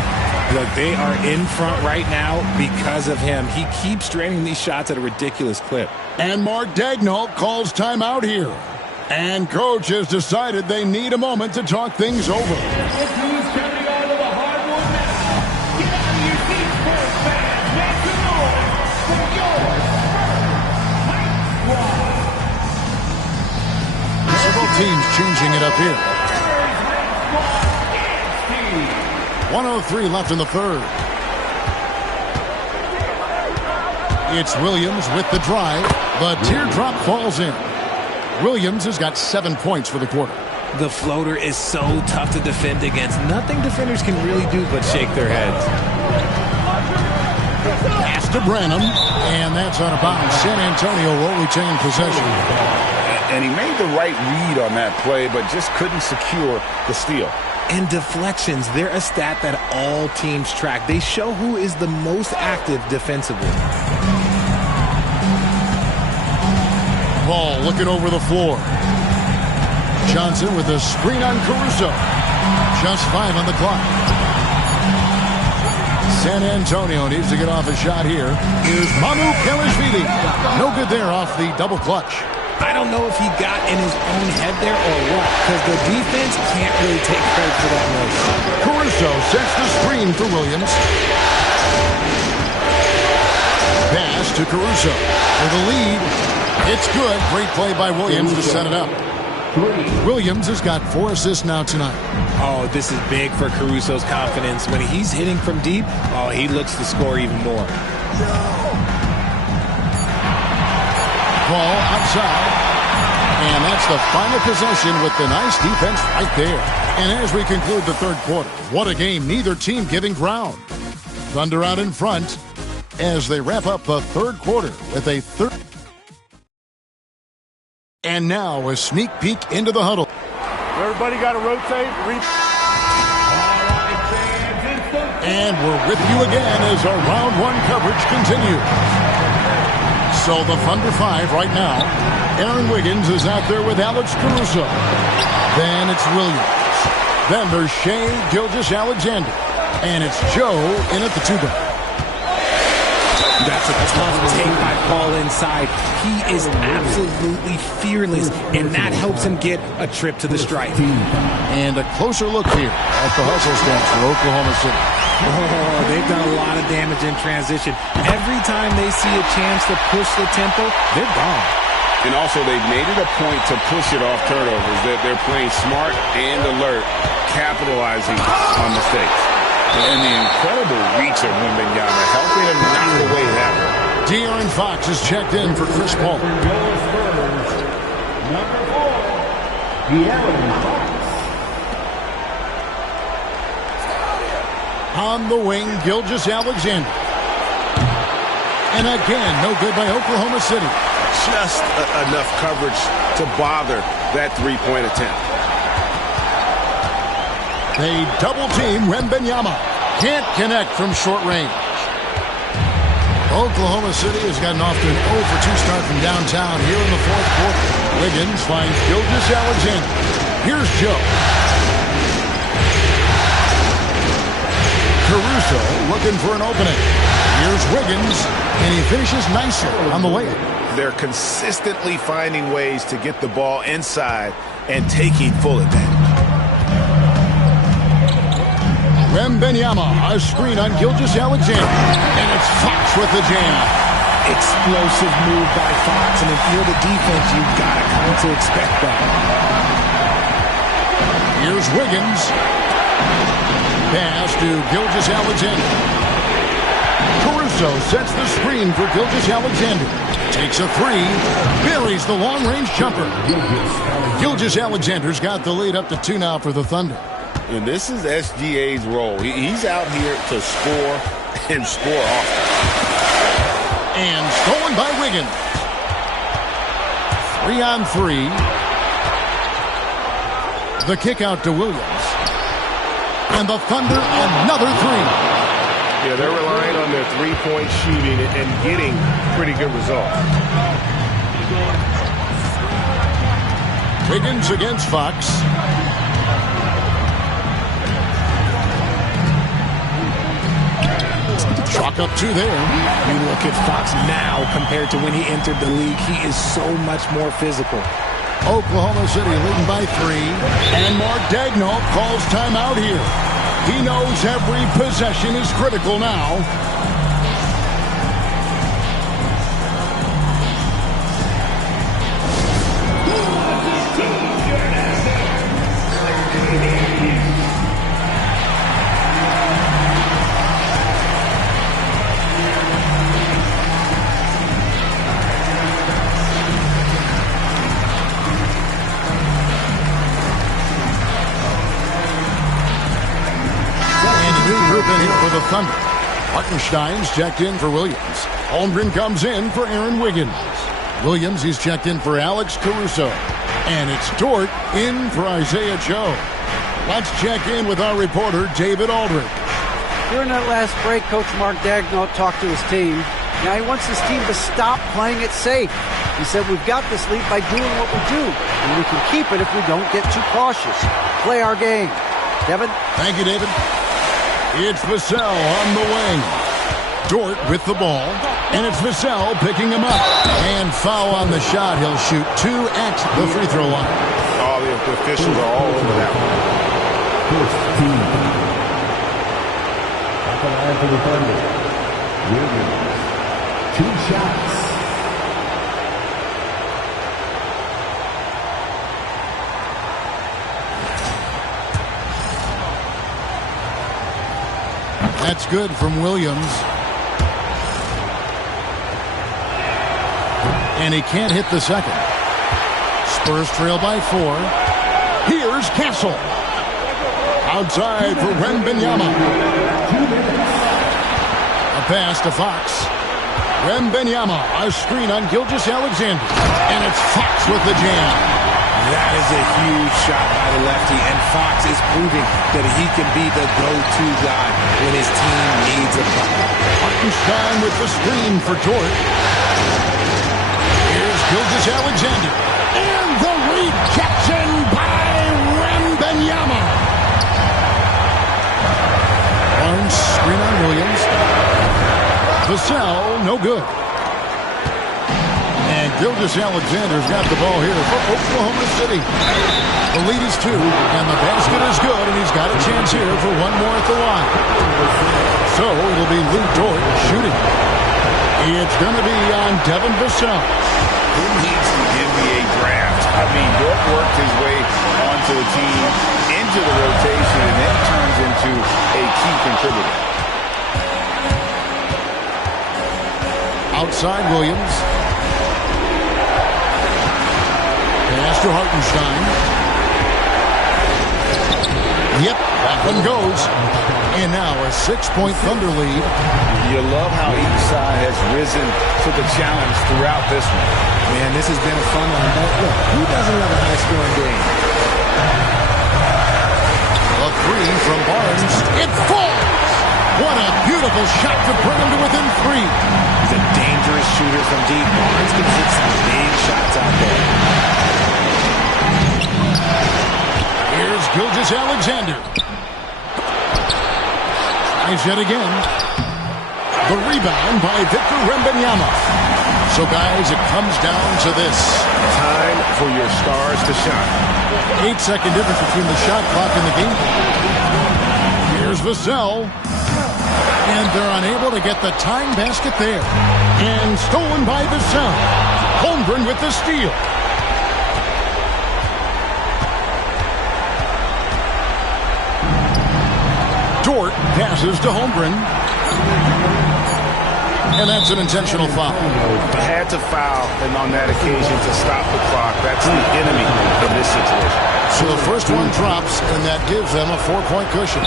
Look, they are in front right now because of him. He keeps draining these shots at a ridiculous clip. And Mark Daigneault calls timeout here. And coach has decided they need a moment to talk things over. Several teams changing it up here. 1:03 left in the third. It's Williams with the drive. The teardrop falls in. Williams has got 7 points for the quarter. The floater is so tough to defend against. Nothing defenders can really do but shake their heads. Pass to Branham, and that's out of bounds. San Antonio will retain possession. And he made the right read on that play, but just couldn't secure the steal. And deflections, they're a stat that all teams track. They show who is the most active defensively. Ball looking over the floor. Johnson with a screen on Caruso. Just 5 on the clock. San Antonio needs to get off a shot here. Here's Manu Kelishvili. No good there off the double clutch. I don't know if he got in his own head there or what, because the defense can't really take credit for that miss. Caruso sets the screen for Williams. Pass to Caruso for the lead. It's good. Great play by Williams to set it up. Williams has got 4 assists now tonight. Oh, this is big for Caruso's confidence. When he's hitting from deep, oh, he looks to score even more. Ball outside. And that's the final possession with the nice defense right there. And as we conclude the third quarter, what a game. Neither team giving ground. Thunder out in front as they wrap up the third quarter with a third. And now a sneak peek into the huddle. Everybody got to rotate. And we're with you again as our round one coverage continues. So the Thunder 5 right now. Aaron Wiggins is out there with Alex Caruso. Then it's Williams. Then there's Shai Gilgeous-Alexander. And it's Joe in at the 2-guard. That's a tough take by Paul inside. He is absolutely fearless, and that helps him get a trip to the stripe. And a closer look here at the hustle stats for Oklahoma City. Oh, they've done a lot of damage in transition. Every time they see a chance to push the tempo, they're gone. And also, they've made it a point to push it off turnovers. They're playing smart and alert, capitalizing on mistakes. And the incredible reach of Wembanyama, helping him knock away that one. De'Aaron Fox is checked in for Chris Paul. Number 4, De'Aaron Fox. On the wing, Gilgeous-Alexander. And again, no good by Oklahoma City. Just enough coverage to bother that three-point attempt. They double-team Wembanyama. Can't connect from short range. Oklahoma City has gotten off to an 0-for-2 start from downtown here in the fourth quarter. Wiggins finds Gilgeous-Alexander. Here's Joe. Caruso looking for an opening. Here's Wiggins, and he finishes nicely on the layup. They're consistently finding ways to get the ball inside and taking full advantage. Wembanyama, a screen on Gilgeous-Alexander. And it's Fox with the jam. Explosive move by Fox, and if you're the defense, you've got to come to expect that. Here's Wiggins. Pass to Gilgeous-Alexander. Caruso sets the screen for Gilgeous-Alexander. Takes a three. Buries the long-range jumper. Gilgeous-Alexander's got the lead up to 2 now for the Thunder. And this is SGA's role. He's out here to score and score often. And stolen by Wiggins. 3-on-3. The kick out to Williams. And the Thunder another three. Yeah, they're relying on their three-point shooting and getting pretty good results. Wiggins against Fox. Chalk up 2 there. You look at Fox now compared to when he entered the league. He is so much more physical. Oklahoma City leading by 3. And Mark Daigneault calls timeout here. He knows every possession is critical now. For the Thunder. Hartenstein's checked in for Williams. Holmgren comes in for Aaron Wiggins. Williams, he's checked in for Alex Caruso. And it's Dort in for Isaiah Joe. Let's check in with our reporter, David Aldridge. During that last break, Coach Mark Daigneault talked to his team. Now he wants his team to stop playing it safe. He said, we've got this lead by doing what we do, and we can keep it if we don't get too cautious. Play our game. Kevin? Thank you, David. It's Vassell on the wing. Dort with the ball. And it's Vassell picking him up. And foul on the shot. He'll shoot 2 at the free throw line. All the officials are all over that one. At the line for the Thunder, Williams. 2 shots. That's good from Williams. And he can't hit the second. Spurs trail by 4. Here's Castle. Outside for Wembanyama. A pass to Fox. Wembanyama, a screen on Gilgeous-Alexander. And it's Fox with the jam. That is a huge shot by the lefty, and Fox is proving that he can be the go-to guy when his team needs a bucket. Hartenstein with the screen for Dort. Here's Gilgeous-Alexander. And the rejection by Wembanyama. Barnes screen on Williams. Vassell, no good. And Gilgeous-Alexander's got the ball here for Oklahoma City. The lead is 2, and the basket is good, and he's got a chance here for one more at the line. So it'll be Lou Dort shooting. It's going to be on Devin Vassell. Who needs the NBA draft? I mean, Dort worked his way onto the team, into the rotation, and then turns into a key contributor. Outside Williams. Pass to Hartenstein. Yep, that one goes. And now a 6-point Thunder lead. You love how each side has risen to the challenge throughout this one. Man, this has been a fun one. But look, who doesn't love a high-scoring game? A 3 from Barnes. It falls! What a beautiful shot to bring him to within 3. He's a dangerous shooter from deep. Barnes can hit some big shots out there. Here's Gilgeous-Alexander. Tries yet again. The rebound by Victor Wembanyama. So, guys, it comes down to this. Time for your stars to shine. 8-second difference between the shot clock and the game. Here's Vassell. And they're unable to get the time basket there. And stolen by Vassell. Holmgren with the steal. Dort passes to Holmgren. And that's an intentional foul. Had to foul, and on that occasion to stop the clock. That's the enemy in this situation. So the first one drops, and that gives them a 4-point cushion.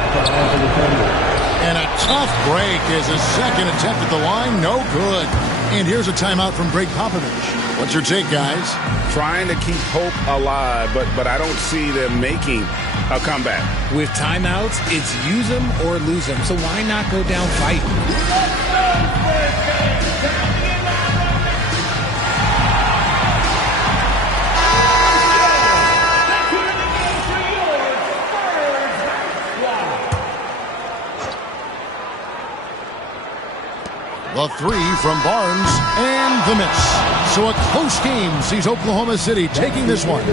And a tough break is a second attempt at the line. No good. And here's a timeout from Greg Popovich. What's your take, guys? Trying to keep hope alive, but I don't see them making a comeback. With timeouts, it's use them or lose them. So why not go down fighting? The 3 from Barnes, and the miss. So a close game sees Oklahoma City taking this one.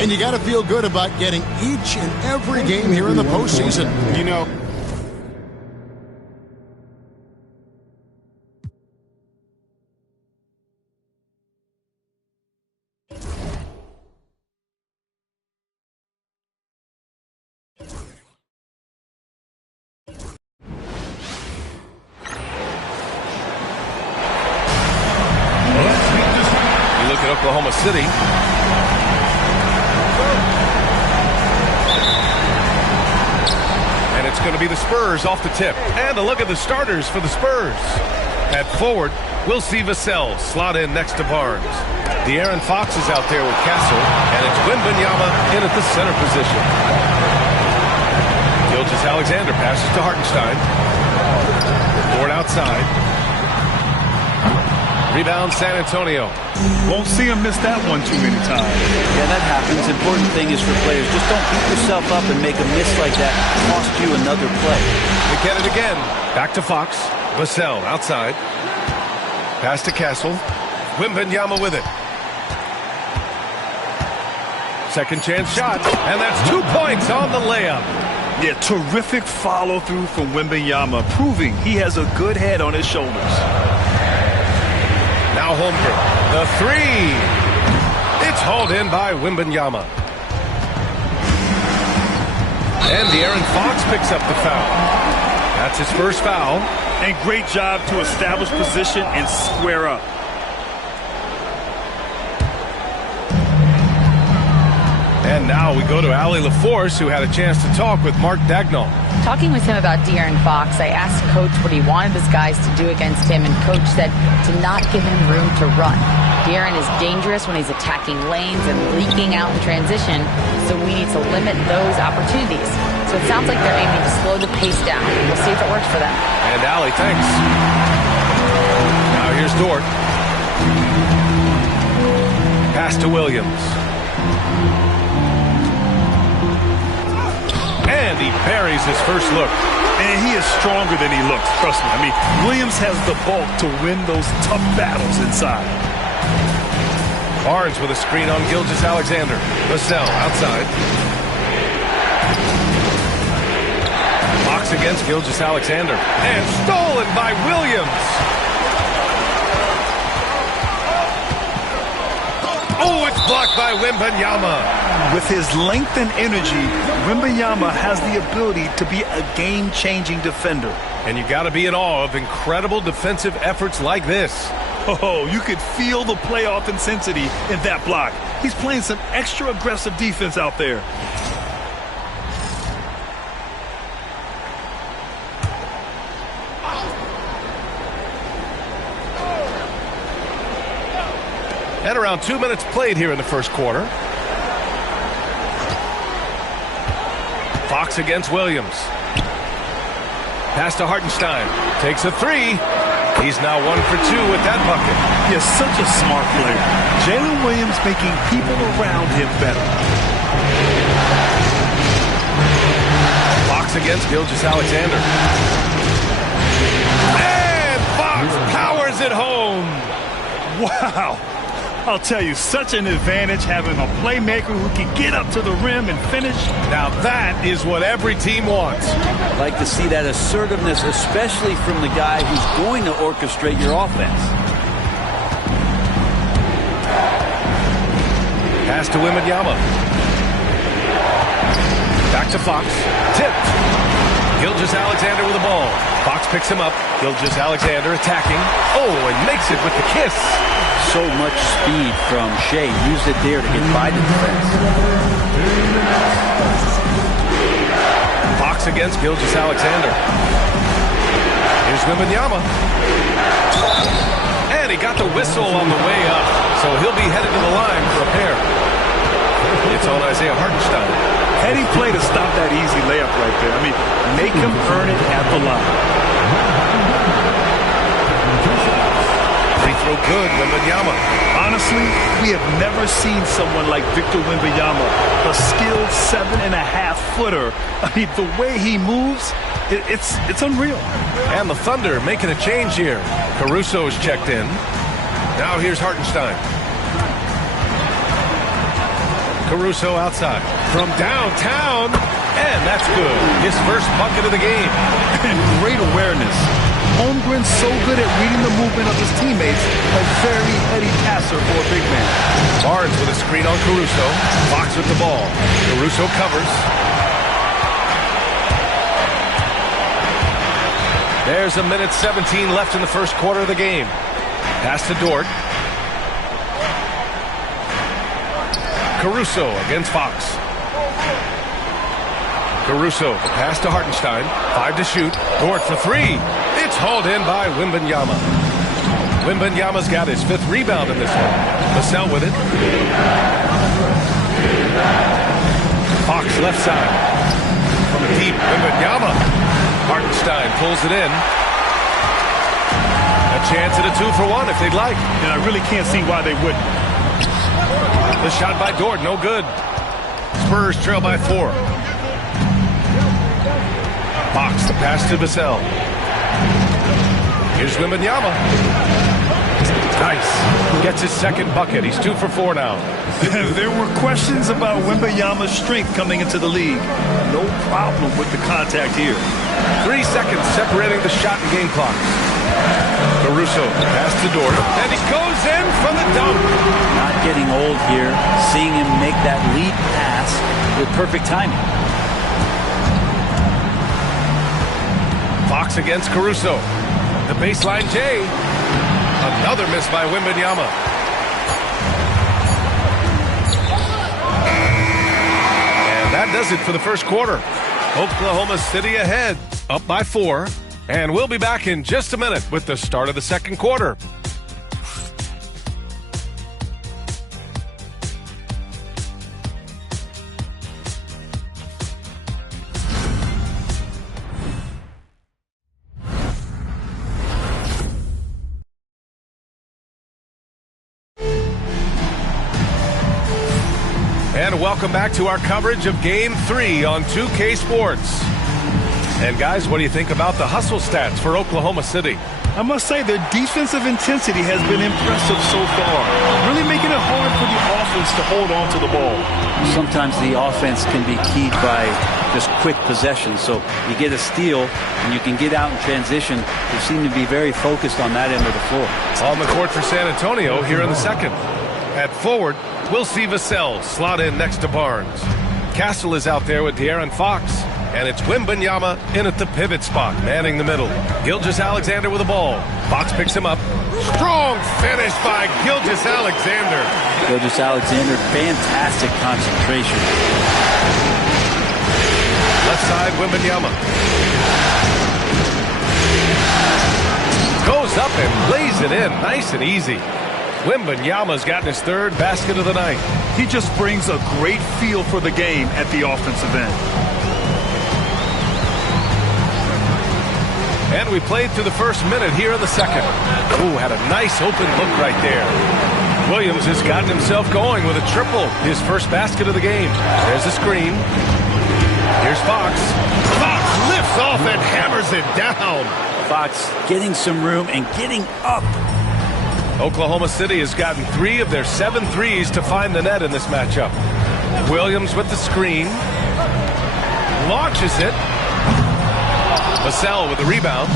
And you got to feel good about getting each and every game here in the postseason. You know, Oklahoma City. And it's going to be the Spurs off the tip. And a look at the starters for the Spurs. At forward, we'll see Vassell slot in next to Barnes. De'Aaron Fox is out there with Castle, and it's Wembanyama in at the center position. Gilgeous-Alexander passes to Hartenstein. Dort outside. Rebound San Antonio. Won't see him miss that one too many times. Yeah, that happens. Important thing is for players, just don't beat yourself up and make a miss like that cost you another play. They get it again. Back to Fox. Vassell outside. Pass to Castle. Wembanyama with it. Second chance shot. And that's 2 points on the layup. Yeah, terrific follow-through from Wembanyama, proving he has a good head on his shoulders. Now Holmgren. The three. It's hauled in by Wembanyama. And De'Aaron Fox picks up the foul. That's his first foul. And great job to establish position and square up. And now we go to Allie LaForce, who had a chance to talk with Mark Dagnall. Talking with him about De'Aaron Fox, I asked Coach what he wanted his guys to do against him, and Coach said to not give him room to run. De'Aaron is dangerous when he's attacking lanes and leaking out in transition, so we need to limit those opportunities. So it sounds like they're aiming to slow the pace down. We'll see if it works for them. And Allie, thanks. Now here's Dort. Pass to Williams. And he buries his first look. And he is stronger than he looks, trust me. I mean, Williams has the bulk to win those tough battles inside. Barnes with a screen on Gilgeous-Alexander. Vassell outside. Fox against Gilgeous-Alexander. And stolen by Williams. Oh, it's blocked by Wembanyama. With his length and energy, Wembanyama has the ability to be a game-changing defender. And you got to be in awe of incredible defensive efforts like this. Oh, you could feel the playoff intensity in that block. He's playing some extra aggressive defense out there. And around 2 minutes played here in the first quarter. Fox against Williams. Pass to Hartenstein. Takes a three. He's now 1 for 2 with that bucket. He is such a smart player. Jalen Williams making people around him better. Fox against Gilgeous-Alexander. And Fox powers it home. Wow. I'll tell you, such an advantage having a playmaker who can get up to the rim and finish. Now that is what every team wants. I'd like to see that assertiveness, especially from the guy who's going to orchestrate your offense. Pass to Wembanyama. Back to Fox. Tipped. Gilgeous-Alexander with the ball. Fox picks him up. Gilgeous-Alexander attacking. Oh, and makes it with the kiss. So much speed from Shea. Used it there to get by the defense. Fox against Gilgeous-Alexander. Here's Wembanyama. And he got the whistle on the way up. So he'll be headed to the line for a pair. It's on Isaiah Hartenstein. Heady play to stop that easy layup right there. I mean, make him earn it at the line. Free throw good, Wembanyama. Honestly, we have never seen someone like Victor Wembanyama, a skilled 7.5-footer. I mean, the way he moves, it's unreal. And the Thunder making a change here. Caruso's checked in. Now here's Hartenstein. Caruso outside. From downtown. And that's good. His first bucket of the game. And great awareness. Holmgren's so good at reading the movement of his teammates. A very heady passer for a big man. Barnes with a screen on Caruso. Fox with the ball. Caruso covers. There's 1:17 left in the first quarter of the game. Pass to Dort. Caruso against Fox. Caruso, the pass to Hartenstein. 5 to shoot. Dort for three. It's hauled in by Wembanyama. Wembanyama's got his 5th rebound in this one. Vassell with it. Fox left side. From deep, Wembanyama. Hartenstein pulls it in. A chance at a 2-for-1 if they'd like. And I really can't see why they wouldn't. The shot by Dort, no good. Spurs trail by 4. Fox, the pass to Vassell. Here's Wembanyama. Nice. Gets his second bucket. He's 2-for-4 now. There were questions about Wembanyama's strength coming into the league. No problem with the contact here. 3 seconds separating the shot and game clock. Caruso, pass to Dort, and he goes in from the dunk. Not getting old here, seeing him make that lead pass with perfect timing. Fox against Caruso. The baseline J. Another miss by Wembanyama. And that does it for the first quarter. Oklahoma City ahead, up by 4. And we'll be back in just a minute with the start of the second quarter. And welcome back to our coverage of Game 3 on 2K Sports. And guys, what do you think about the hustle stats for Oklahoma City? I must say their defensive intensity has been impressive so far, really making it hard for the offense to hold on to the ball. Sometimes the offense can be keyed by just quick possession. So you get a steal and you can get out in transition. They seem to be very focused on that end of the floor. On the court for San Antonio here in the second. At forward, we'll see Vassell slot in next to Barnes. Castle is out there with De'Aaron Fox. And it's Wembanyama in at the pivot spot, manning the middle. Gilgeous-Alexander with the ball. Fox picks him up. Strong finish by Gilgeous-Alexander. Gilgeous-Alexander, fantastic concentration. Left side, Wembanyama. Goes up and lays it in, nice and easy. Wembanyama's gotten his third basket of the night. He just brings a great feel for the game at the offensive end. And we played through the first minute here in the second. Ooh, had a nice open look right there. Williams has gotten himself going with a triple. His first basket of the game. There's a screen. Here's Fox. Fox lifts off and hammers it down. Fox getting some room and getting up. Oklahoma City has gotten 3 of their 7 threes to find the net in this matchup. Williams with the screen. Launches it. Vassell with the rebound.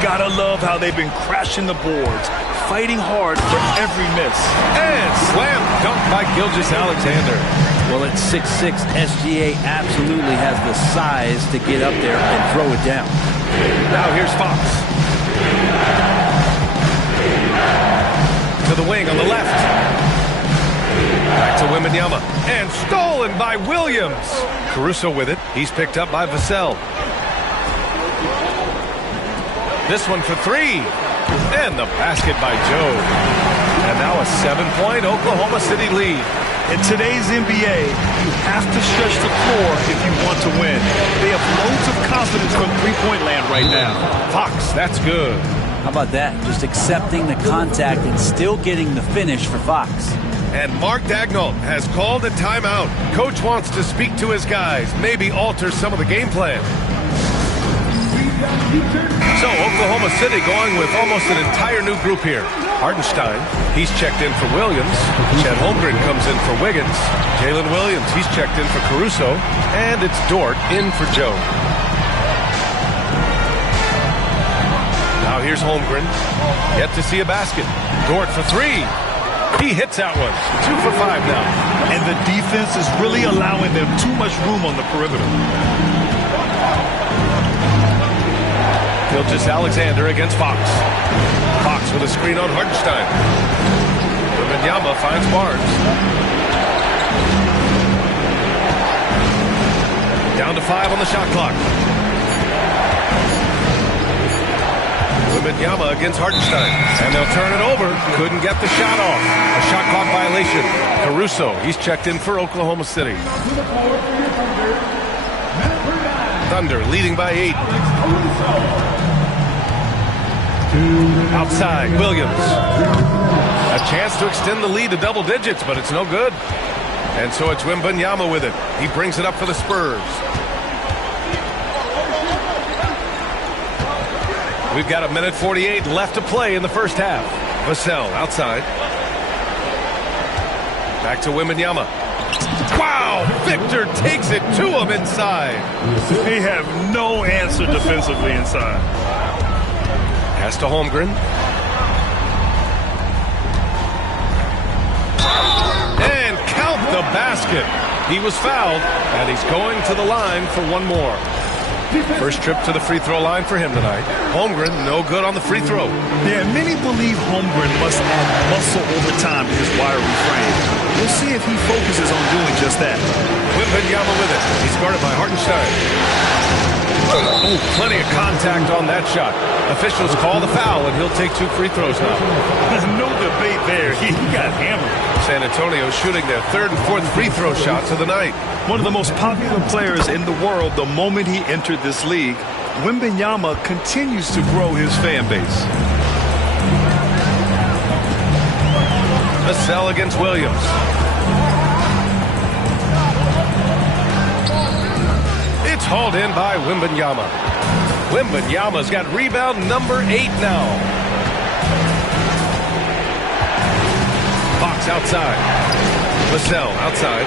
Gotta love how they've been crashing the boards, fighting hard for every miss. And slam dunk by Gilgeous-Alexander. Well, at 6'6", SGA absolutely has the size to get up there and throw it down. Now here's Fox. To the wing on the left. Back to Wembanyama. And stolen by Williams. Caruso with it. He's picked up by Vassell. This one for 3. And the basket by Joe. And now a 7-point Oklahoma City lead. In today's NBA, you have to stretch the floor if you want to win. They have loads of confidence from three-point land right now. Fox, that's good. How about that? Just accepting the contact and still getting the finish for Fox. And Mark Daigneault has called a timeout. Coach wants to speak to his guys, maybe alter some of the game plan. So Oklahoma City going with almost an entire new group here. Hartenstein, he's checked in for Williams. Chet Holmgren comes in for Wiggins. Jalen Williams, he's checked in for Caruso. And it's Dort in for Joe. Now here's Holmgren. Yet to see a basket. Dort for 3. He hits that one. 2 for 5 now. And the defense is really allowing them too much room on the perimeter. Gilgeous-Alexander against Fox. Fox with a screen on Hartenstein. Wembanyama finds Barnes. Down to 5 on the shot clock. Wembanyama against Hartenstein. And they'll turn it over. Couldn't get the shot off. A shot clock violation. Caruso, he's checked in for Oklahoma City. Thunder leading by 8. Outside, Williams. A chance to extend the lead to double digits, but it's no good. And so it's Wembanyama with it. He brings it up for the Spurs. We've got 1:48 left to play in the first half. Vassell outside. Back to Wembanyama. Wow! Victor takes it to him inside. They have no answer defensively inside. Pass to Holmgren. And count the basket. He was fouled, and he's going to the line for one more. First trip to the free throw line for him tonight. Holmgren, no good on the free throw. Yeah, many believe Holmgren must add muscle over time to his wiry frame. We'll see if he focuses on doing just that. Wembanyama with it. He's guarded by Hartenstein. Oh, plenty of contact on that shot. Officials call the foul, and he'll take 2 free throws now. There's no debate there. He got hammered. San Antonio shooting their 3rd and 4th free throw shots of the night. One of the most popular players in the world the moment he entered this league, Wembanyama continues to grow his fan base. Vassell against Williams. It's hauled in by Wembanyama. Wembanyama's got rebound number 8 now. Fox outside. Vassell outside.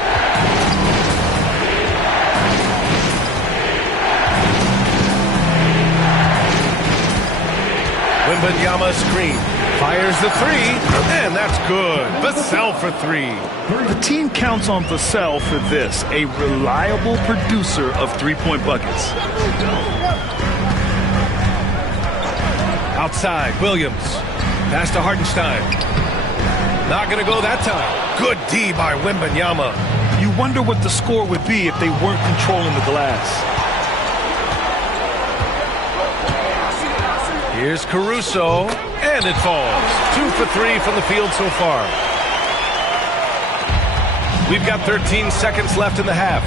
Wembanyama screen. Fires the 3, and that's good. Vassell for 3. The team counts on Vassell for this, a reliable producer of three-point buckets. Outside, Williams. Pass to Hartenstein. Not going to go that time. Good D by Wembanyama. You wonder what the score would be if they weren't controlling the glass. Here's Caruso, and it falls. 2 for 3 from the field so far. We've got 13 seconds left in the half.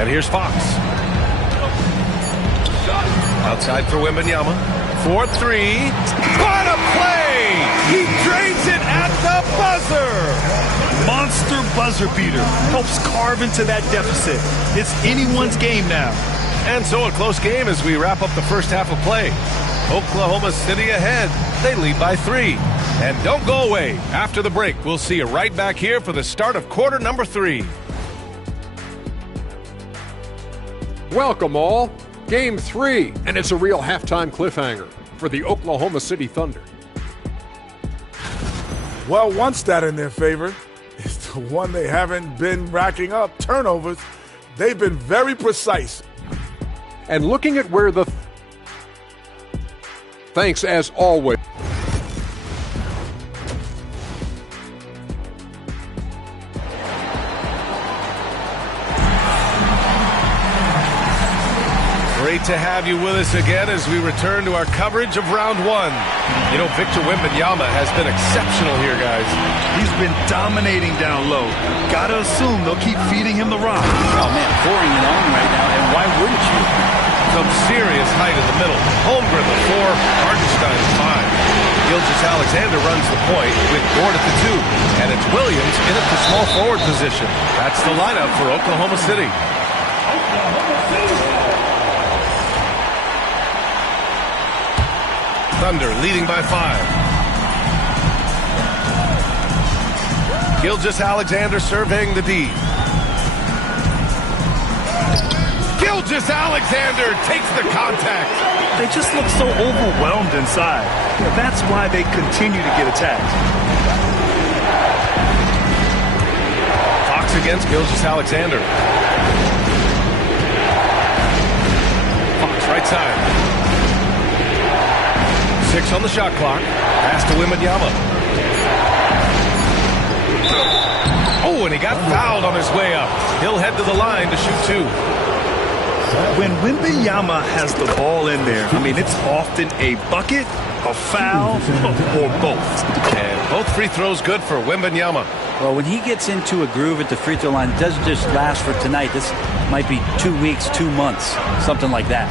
And here's Fox. Outside for Wembanyama. 4-3. What a play! He drains it at the buzzer! Monster buzzer beater. Helps carve into that deficit. It's anyone's game now. And so a close game as we wrap up the first half of play. Oklahoma City ahead. They lead by 3. And don't go away. After the break, we'll see you right back here for the start of quarter number 3. Welcome all. Game 3, and it's a real halftime cliffhanger for the Oklahoma City Thunder. Well, one stat in their favor is the one they haven't been racking up, turnovers. They've been very precise. And looking at where the... Thanks as always. Great to have you with us again as we return to our coverage of round 1. You know, Victor Wembanyama has been exceptional here, guys. He's been dominating down low. Gotta assume they'll keep feeding him the rock. Oh, man, pouring it on right now, and why wouldn't you? Some serious height in the middle. Holmgren the 4, Hartenstein the 5. Gilgeous-Alexander runs the point with Gord at the 2. And it's Williams in at the small forward position. That's the lineup for Oklahoma City. Thunder leading by 5. Gilgeous-Alexander surveying the D. Gilgeous-Alexander takes the contact. They just look so overwhelmed inside. Yeah, that's why they continue to get attacked. Fox against Gilgeous-Alexander. Fox right side. 6 on the shot clock. Pass to Wembanyama. Oh, and he got fouled on his way up. He'll head to the line to shoot 2. When Wembanyama has the ball in there, I mean, it's often a bucket, a foul, or both. And both free throws good for Wembanyama. Well, when he gets into a groove at the free throw line, it doesn't just last for tonight. This might be 2 weeks, 2 months, something like that.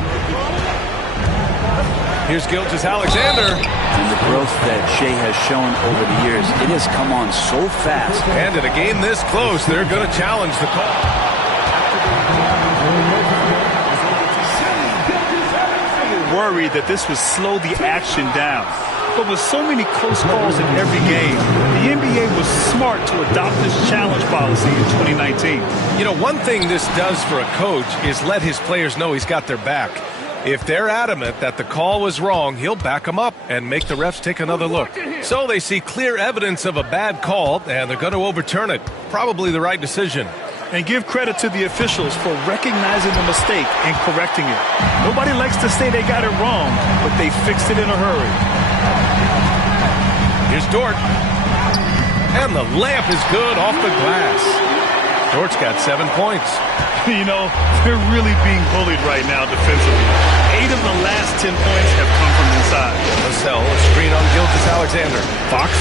Here's Gilgeous-Alexander. And the growth that Shea has shown over the years, it has come on so fast. And in a game this close, they're going to challenge the call. Worried that this would slow the action down. But with so many close calls in every game, the NBA was smart to adopt this challenge policy in 2019. You know, one thing this does for a coach is let his players know he's got their back. If they're adamant that the call was wrong, he'll back them up and make the refs take another look. So they see clear evidence of a bad call, and they're going to overturn it. Probably the right decision. And give credit to the officials for recognizing the mistake and correcting it. Nobody likes to say they got it wrong, but they fixed it in a hurry. Here's Dort. And the layup is good off the glass. Dort's got 7 points. You know, they're really being bullied right now defensively. 8 of the last 10 points have come from inside. Vassell, a screen on Gilgeous-Alexander. Fox.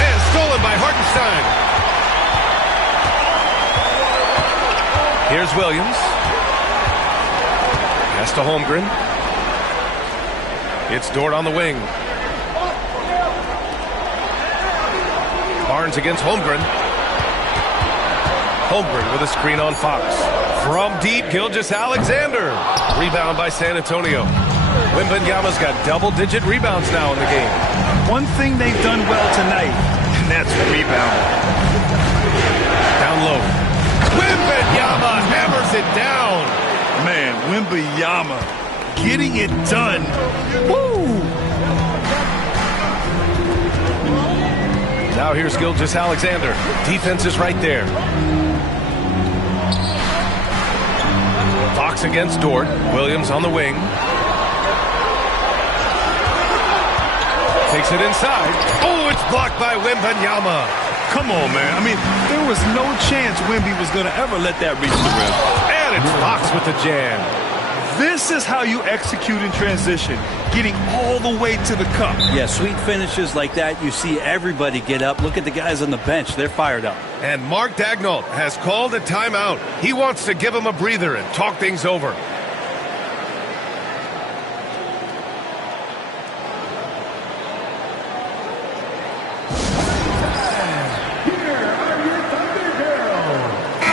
And stolen by Hartenstein. Here's Williams. Pass to Holmgren. It's Dort on the wing. Barnes against Holmgren. Holmgren with a screen on Fox. From deep, Gilgeous-Alexander. Rebound by San Antonio. Wembanyama's got double-digit rebounds now in the game. One thing they've done well tonight, and that's rebounding. Down low. Wembanyama hammers it down. Man, Wembanyama getting it done. Woo! Now here's Gilgeous-Alexander. Defense is right there. Fox against Dort. Williams on the wing. Takes it inside. Oh, it's blocked by Wembanyama. Come on, man. I mean, there was no chance Wemby was going to ever let that reach the rim. And it's Fox with the jam. This is how you execute in transition, getting all the way to the cup. Yeah, sweet finishes like that, you see everybody get up. Look at the guys on the bench. They're fired up. And Mark Daigneault has called a timeout. He wants to give him a breather and talk things over.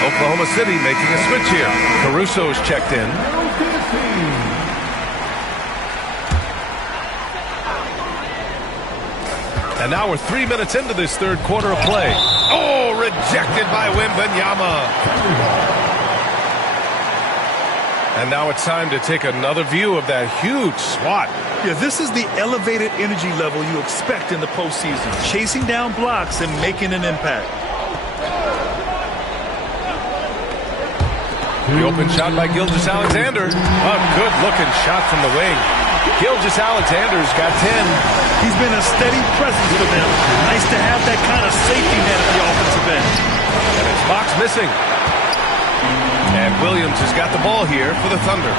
Oklahoma City making a switch here. Caruso's checked in. And now we're 3 minutes into this third quarter of play. Oh, rejected by Wembanyama. And now it's time to take another view of that huge swat. Yeah, this is the elevated energy level you expect in the postseason. Chasing down blocks and making an impact. The open shot by Gilgeous-Alexander. A good-looking shot from the wing. Gilgeous-Alexander's got 10. He's been a steady presence for them. Nice to have that kind of safety net at the offensive end. And it's Fox missing. And Williams has got the ball here for the Thunder.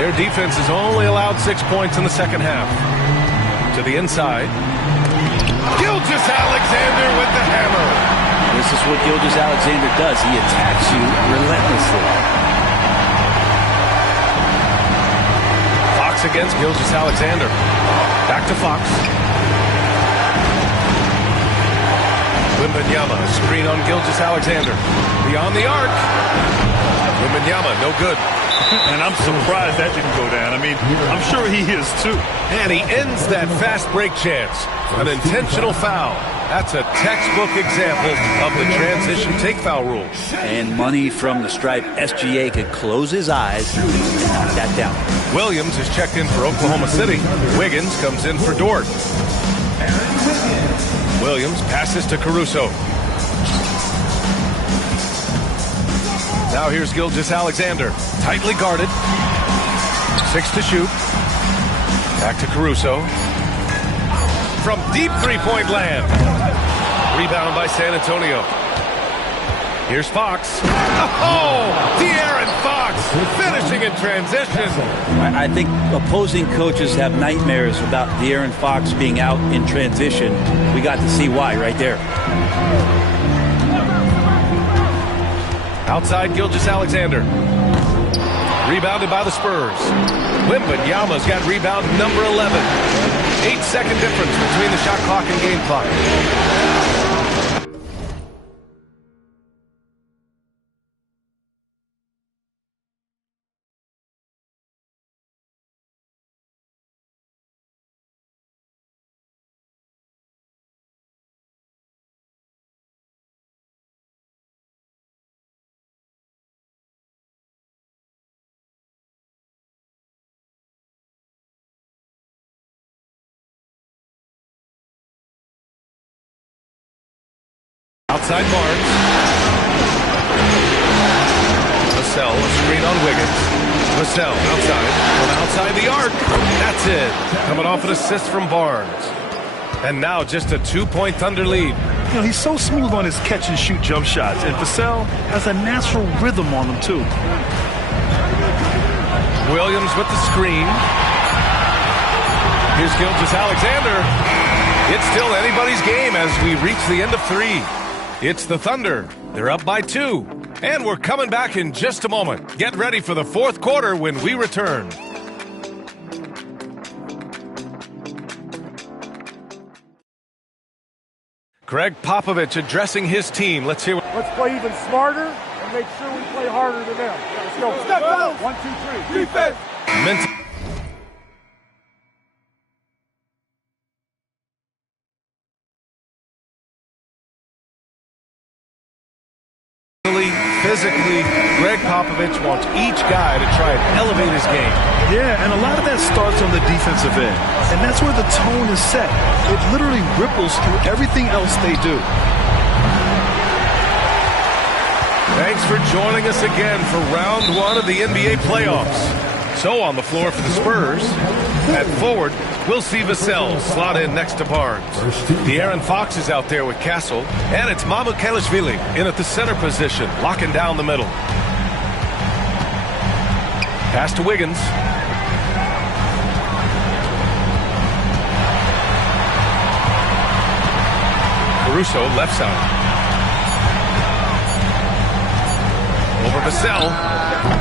Their defense has only allowed 6 points in the second half. To the inside. Gilgeous-Alexander with the hammer. This is what Gilgeous-Alexander does. He attacks you relentlessly. Fox against Gilgeous-Alexander. Back to Fox. Wembanyama, screen on Gilgeous-Alexander. Beyond the arc. Wembanyama, no good. And I'm surprised that didn't go down. I mean, I'm sure he is too. And he ends that fast break chance. An intentional foul. That's a textbook example of the transition take foul rule. And money from the stripe. SGA could close his eyes and knock that down. Williams is checked in for Oklahoma City. Wiggins comes in for Dort. Williams passes to Caruso. Now here's Gilgeous-Alexander. Tightly guarded. 6 to shoot. Back to Caruso. From deep three-point land. Rebound by San Antonio. Here's Fox. Oh, De'Aaron Fox finishing in transition. I think opposing coaches have nightmares about De'Aaron Fox being out in transition. We got to see why right there. Outside Gilgeous-Alexander. Rebounded by the Spurs. Wembanyama's got rebound number 11. 8-second difference between the shot clock and game clock. Outside Barnes. Vassell, a screen on Wiggins. Vassell outside. From outside the arc. That's it. Coming off an assist from Barnes. And now just a 2-point Thunder lead. You know, he's so smooth on his catch-and-shoot jump shots, and Vassell has a natural rhythm on them, too. Williams with the screen. Here's Gilgeous-Alexander. It's still anybody's game as we reach the end of 3. It's the Thunder. They're up by 2. And we're coming back in just a moment. Get ready for the fourth quarter when we return. Greg Popovich addressing his team. Let's hear. Let's play even smarter and make sure we play harder than them. Let's go. Step out. 1, 2, 3. Defense. Physically, Greg Popovich wants each guy to try and elevate his game. Yeah, and a lot of that starts on the defensive end. And that's where the tone is set. It literally ripples through everything else they do. Thanks for joining us again for round 1 of the NBA playoffs. So on the floor for the Spurs, at forward, we'll see Vassell slot in next to Barnes. De'Aaron Fox is out there with Castle, and it's Mamukelashvili in at the center position, locking down the middle. Pass to Wiggins. Caruso, left side. Over Vassell.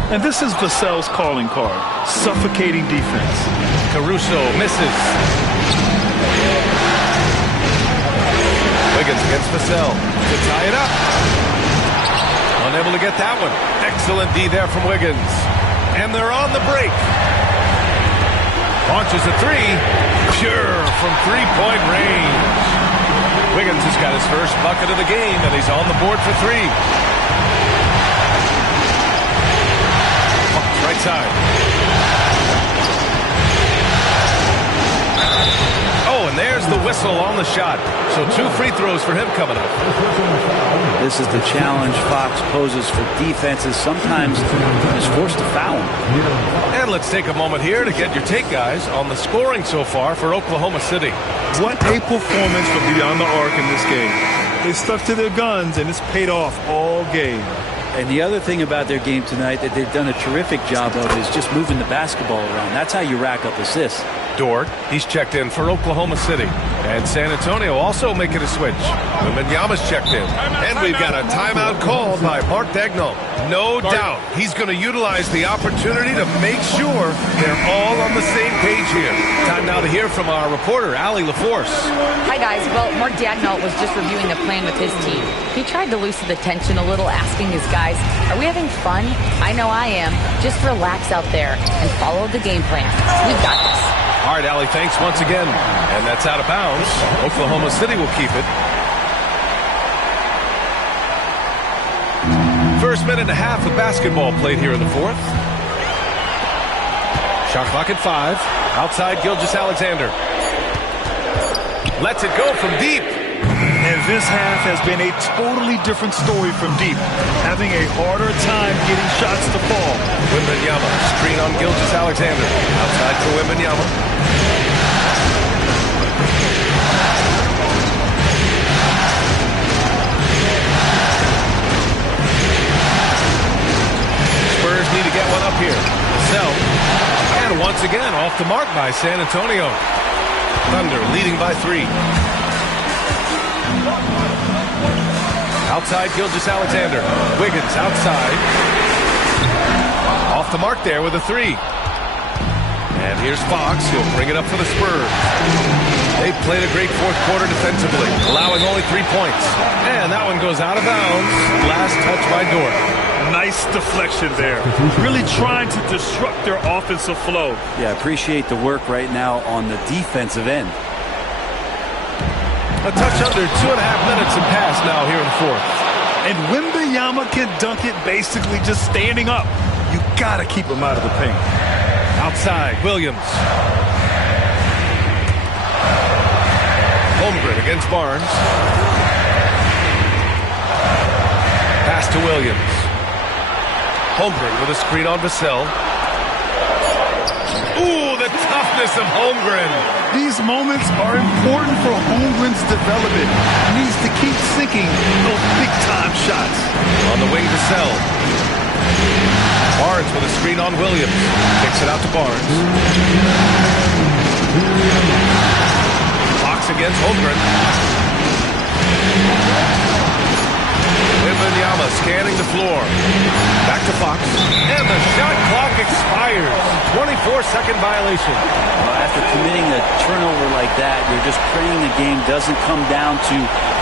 And this is Vassell's calling card. Suffocating defense. Caruso misses. Wiggins against Vassell to tie it up. Unable to get that one. Excellent D there from Wiggins. And they're on the break. Launches a 3. Pure from 3-point range. Wiggins has got his first bucket of the game, and he's on the board for 3. Right side. Oh, and there's the whistle on the shot. So 2 free throws for him coming up. This is the challenge Fox poses for defenses. Sometimes is forced to foul him. And let's take a moment here to get your take, guys, on the scoring so far for Oklahoma City. What a performance from beyond the arc in this game. They stuck to their guns, and it's paid off all game. And the other thing about their game tonight that they've done a terrific job of is just moving the basketball around. That's how you rack up assists. Dort, he's checked in for Oklahoma City. And San Antonio also making a switch. Wembanyama's checked in. And we've got a timeout called by Mark Daigneault. No doubt he's going to utilize the opportunity to make sure they're all on the same page here. Time now to hear from our reporter, Allie LaForce. Hi, guys. Well, Mark Daigneault was just reviewing the plan with his team. He tried to loosen the tension a little, asking his guys, are we having fun? I know I am. Just relax out there and follow the game plan. We've got this. All right, Allie, thanks once again. And that's out of bounds. Oklahoma City will keep it. First minute and a half of basketball played here in the fourth. Shot clock at 5. Outside Gilgeous-Alexander. Lets it go from deep. And this half has been a totally different story from deep. Having a harder time getting shots to fall. Wembanyama, screen on Gilgeous-Alexander. Outside for Wembanyama. Spurs need to get one up here. Vassell. And once again, off the mark by San Antonio. Thunder leading by 3. Outside Gilgeous-Alexander. Wiggins outside. Off the mark there with a three. And here's Fox. He'll bring it up for the Spurs. They've played a great fourth quarter defensively, allowing only 3 points. And that one goes out of bounds. Last touch by Dort. Nice deflection there. Really trying to disrupt their offensive flow. Yeah, appreciate the work right now on the defensive end. A touch under 2.5 minutes and pass now here in the fourth. And Wembanyama can dunk it basically just standing up. You got to keep him out of the paint. Outside, Williams. Holmgren against Barnes. Pass to Williams. Holmgren with a screen on Vassell. Ooh, the toughness of Holmgren. These moments are important for Holmgren's development. He needs to keep sinking those big-time shots. On the wing, Vassell. Barnes with a screen on Williams. Kicks it out to Barnes. Fox against Holmgren. Wembanyama scanning the floor. Back to Fox. And the shot clock expires. 24-second violation. Well, after committing a turnover like that, you're just praying the game doesn't come down to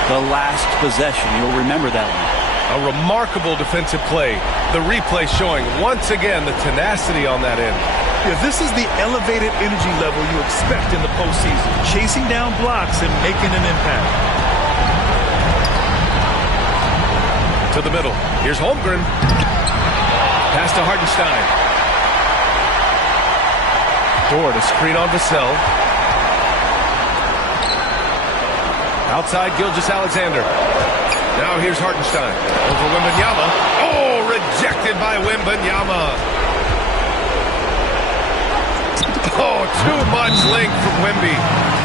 the last possession. You'll remember that one. A remarkable defensive play. The replay showing once again the tenacity on that end. Yeah, this is the elevated energy level you expect in the postseason. Chasing down blocks and making an impact. To the middle. Here's Holmgren. Pass to Hartenstein. Dort, a screen on Vassell. Outside, Gilgeous-Alexander. Now here's Hartenstein. Over Wembanyama. Oh, rejected by Wembanyama. Oh, too much length from Wemby.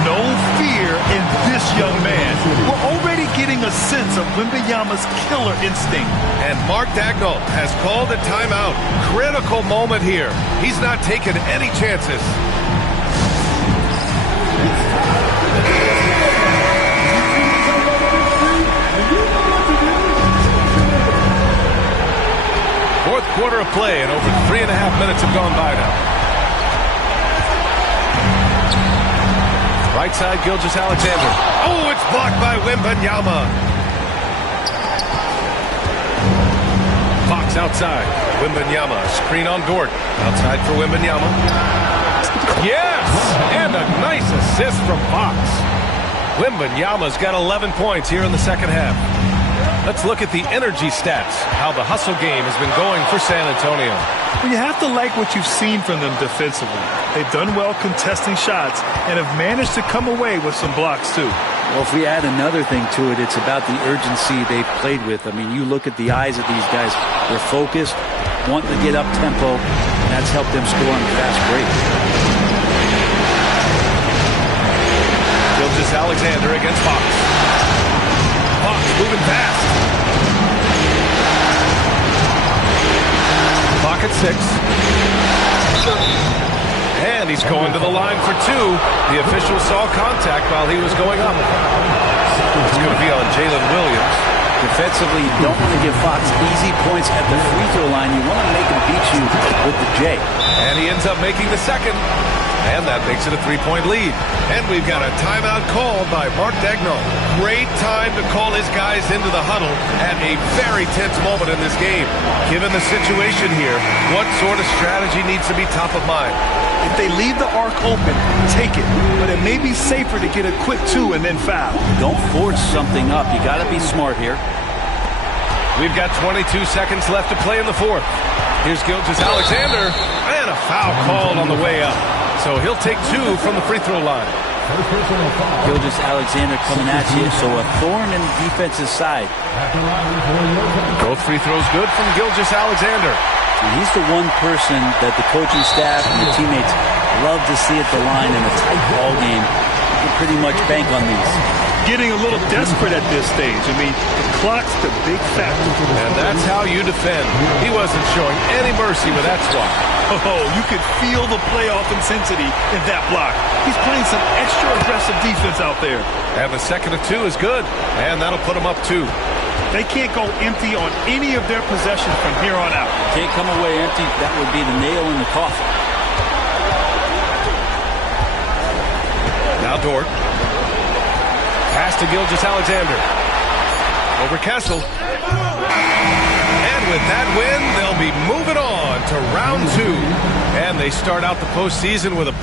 No fear in this young man. We're already getting a sense of Wembanyama's killer instinct. And Mark Daigneault has called a timeout. Critical moment here. He's not taking any chances. Fourth quarter of play, and over 3.5 minutes have gone by now. Right side, Gilgeous-Alexander. Oh, it's blocked by Wembanyama. Fox outside. Wembanyama, screen on Dort. Outside for Wembanyama. Yes! And a nice assist from Fox. Wembanyama's got 11 points here in the second half. Let's look at the energy stats, how the hustle game has been going for San Antonio. Well, you have to like what you've seen from them defensively. They've done well contesting shots and have managed to come away with some blocks, too. Well, if we add another thing to it, it's about the urgency they've played with. I mean, you look at the eyes of these guys. They're focused, wanting to get up tempo, and that's helped them score on fast breaks. Gilgeous-Alexander against Fox. Fox moving fast. Clock at 6. And he's going to the line for 2. The official saw contact while he was going up. It's going to be on Jalen Williams. Defensively, you don't want to give Fox easy points at the free throw line. You want to make him beat you with the J. And he ends up making the second. And that makes it a 3-point lead. And we've got a timeout called by Mark Daigneault. Great time to call his guys into the huddle at a very tense moment in this game. Given the situation here, what sort of strategy needs to be top of mind? If they leave the arc open, take it. But it may be safer to get a quick 2 and then foul. Don't force something up. You got to be smart here. We've got 22 seconds left to play in the fourth. Here's Gilgeous-Alexander. And a foul called on the way up. So he'll take 2 from the free throw line. Gilgeous-Alexander coming at you, so a thorn in the defense's side. Both free throws good from Gilgeous-Alexander. And he's the one person that the coaching staff and the teammates love to see at the line in a tight ball game. You can pretty much bank on these. Getting a little desperate at this stage. I mean, the clock's the big factor. And that's how you defend. He wasn't showing any mercy with that swat. Oh, you could feel the playoff intensity in that block. He's playing some extra aggressive defense out there. And the second of 2 is good. And that'll put him up 2. They can't go empty on any of their possessions from here on out. Can't come away empty. That would be the nail in the coffin. Now Dort. Pass to Gilgeous-Alexander. Over Kessel. And with that win, they'll be moving on to round 2. And they start out the postseason with a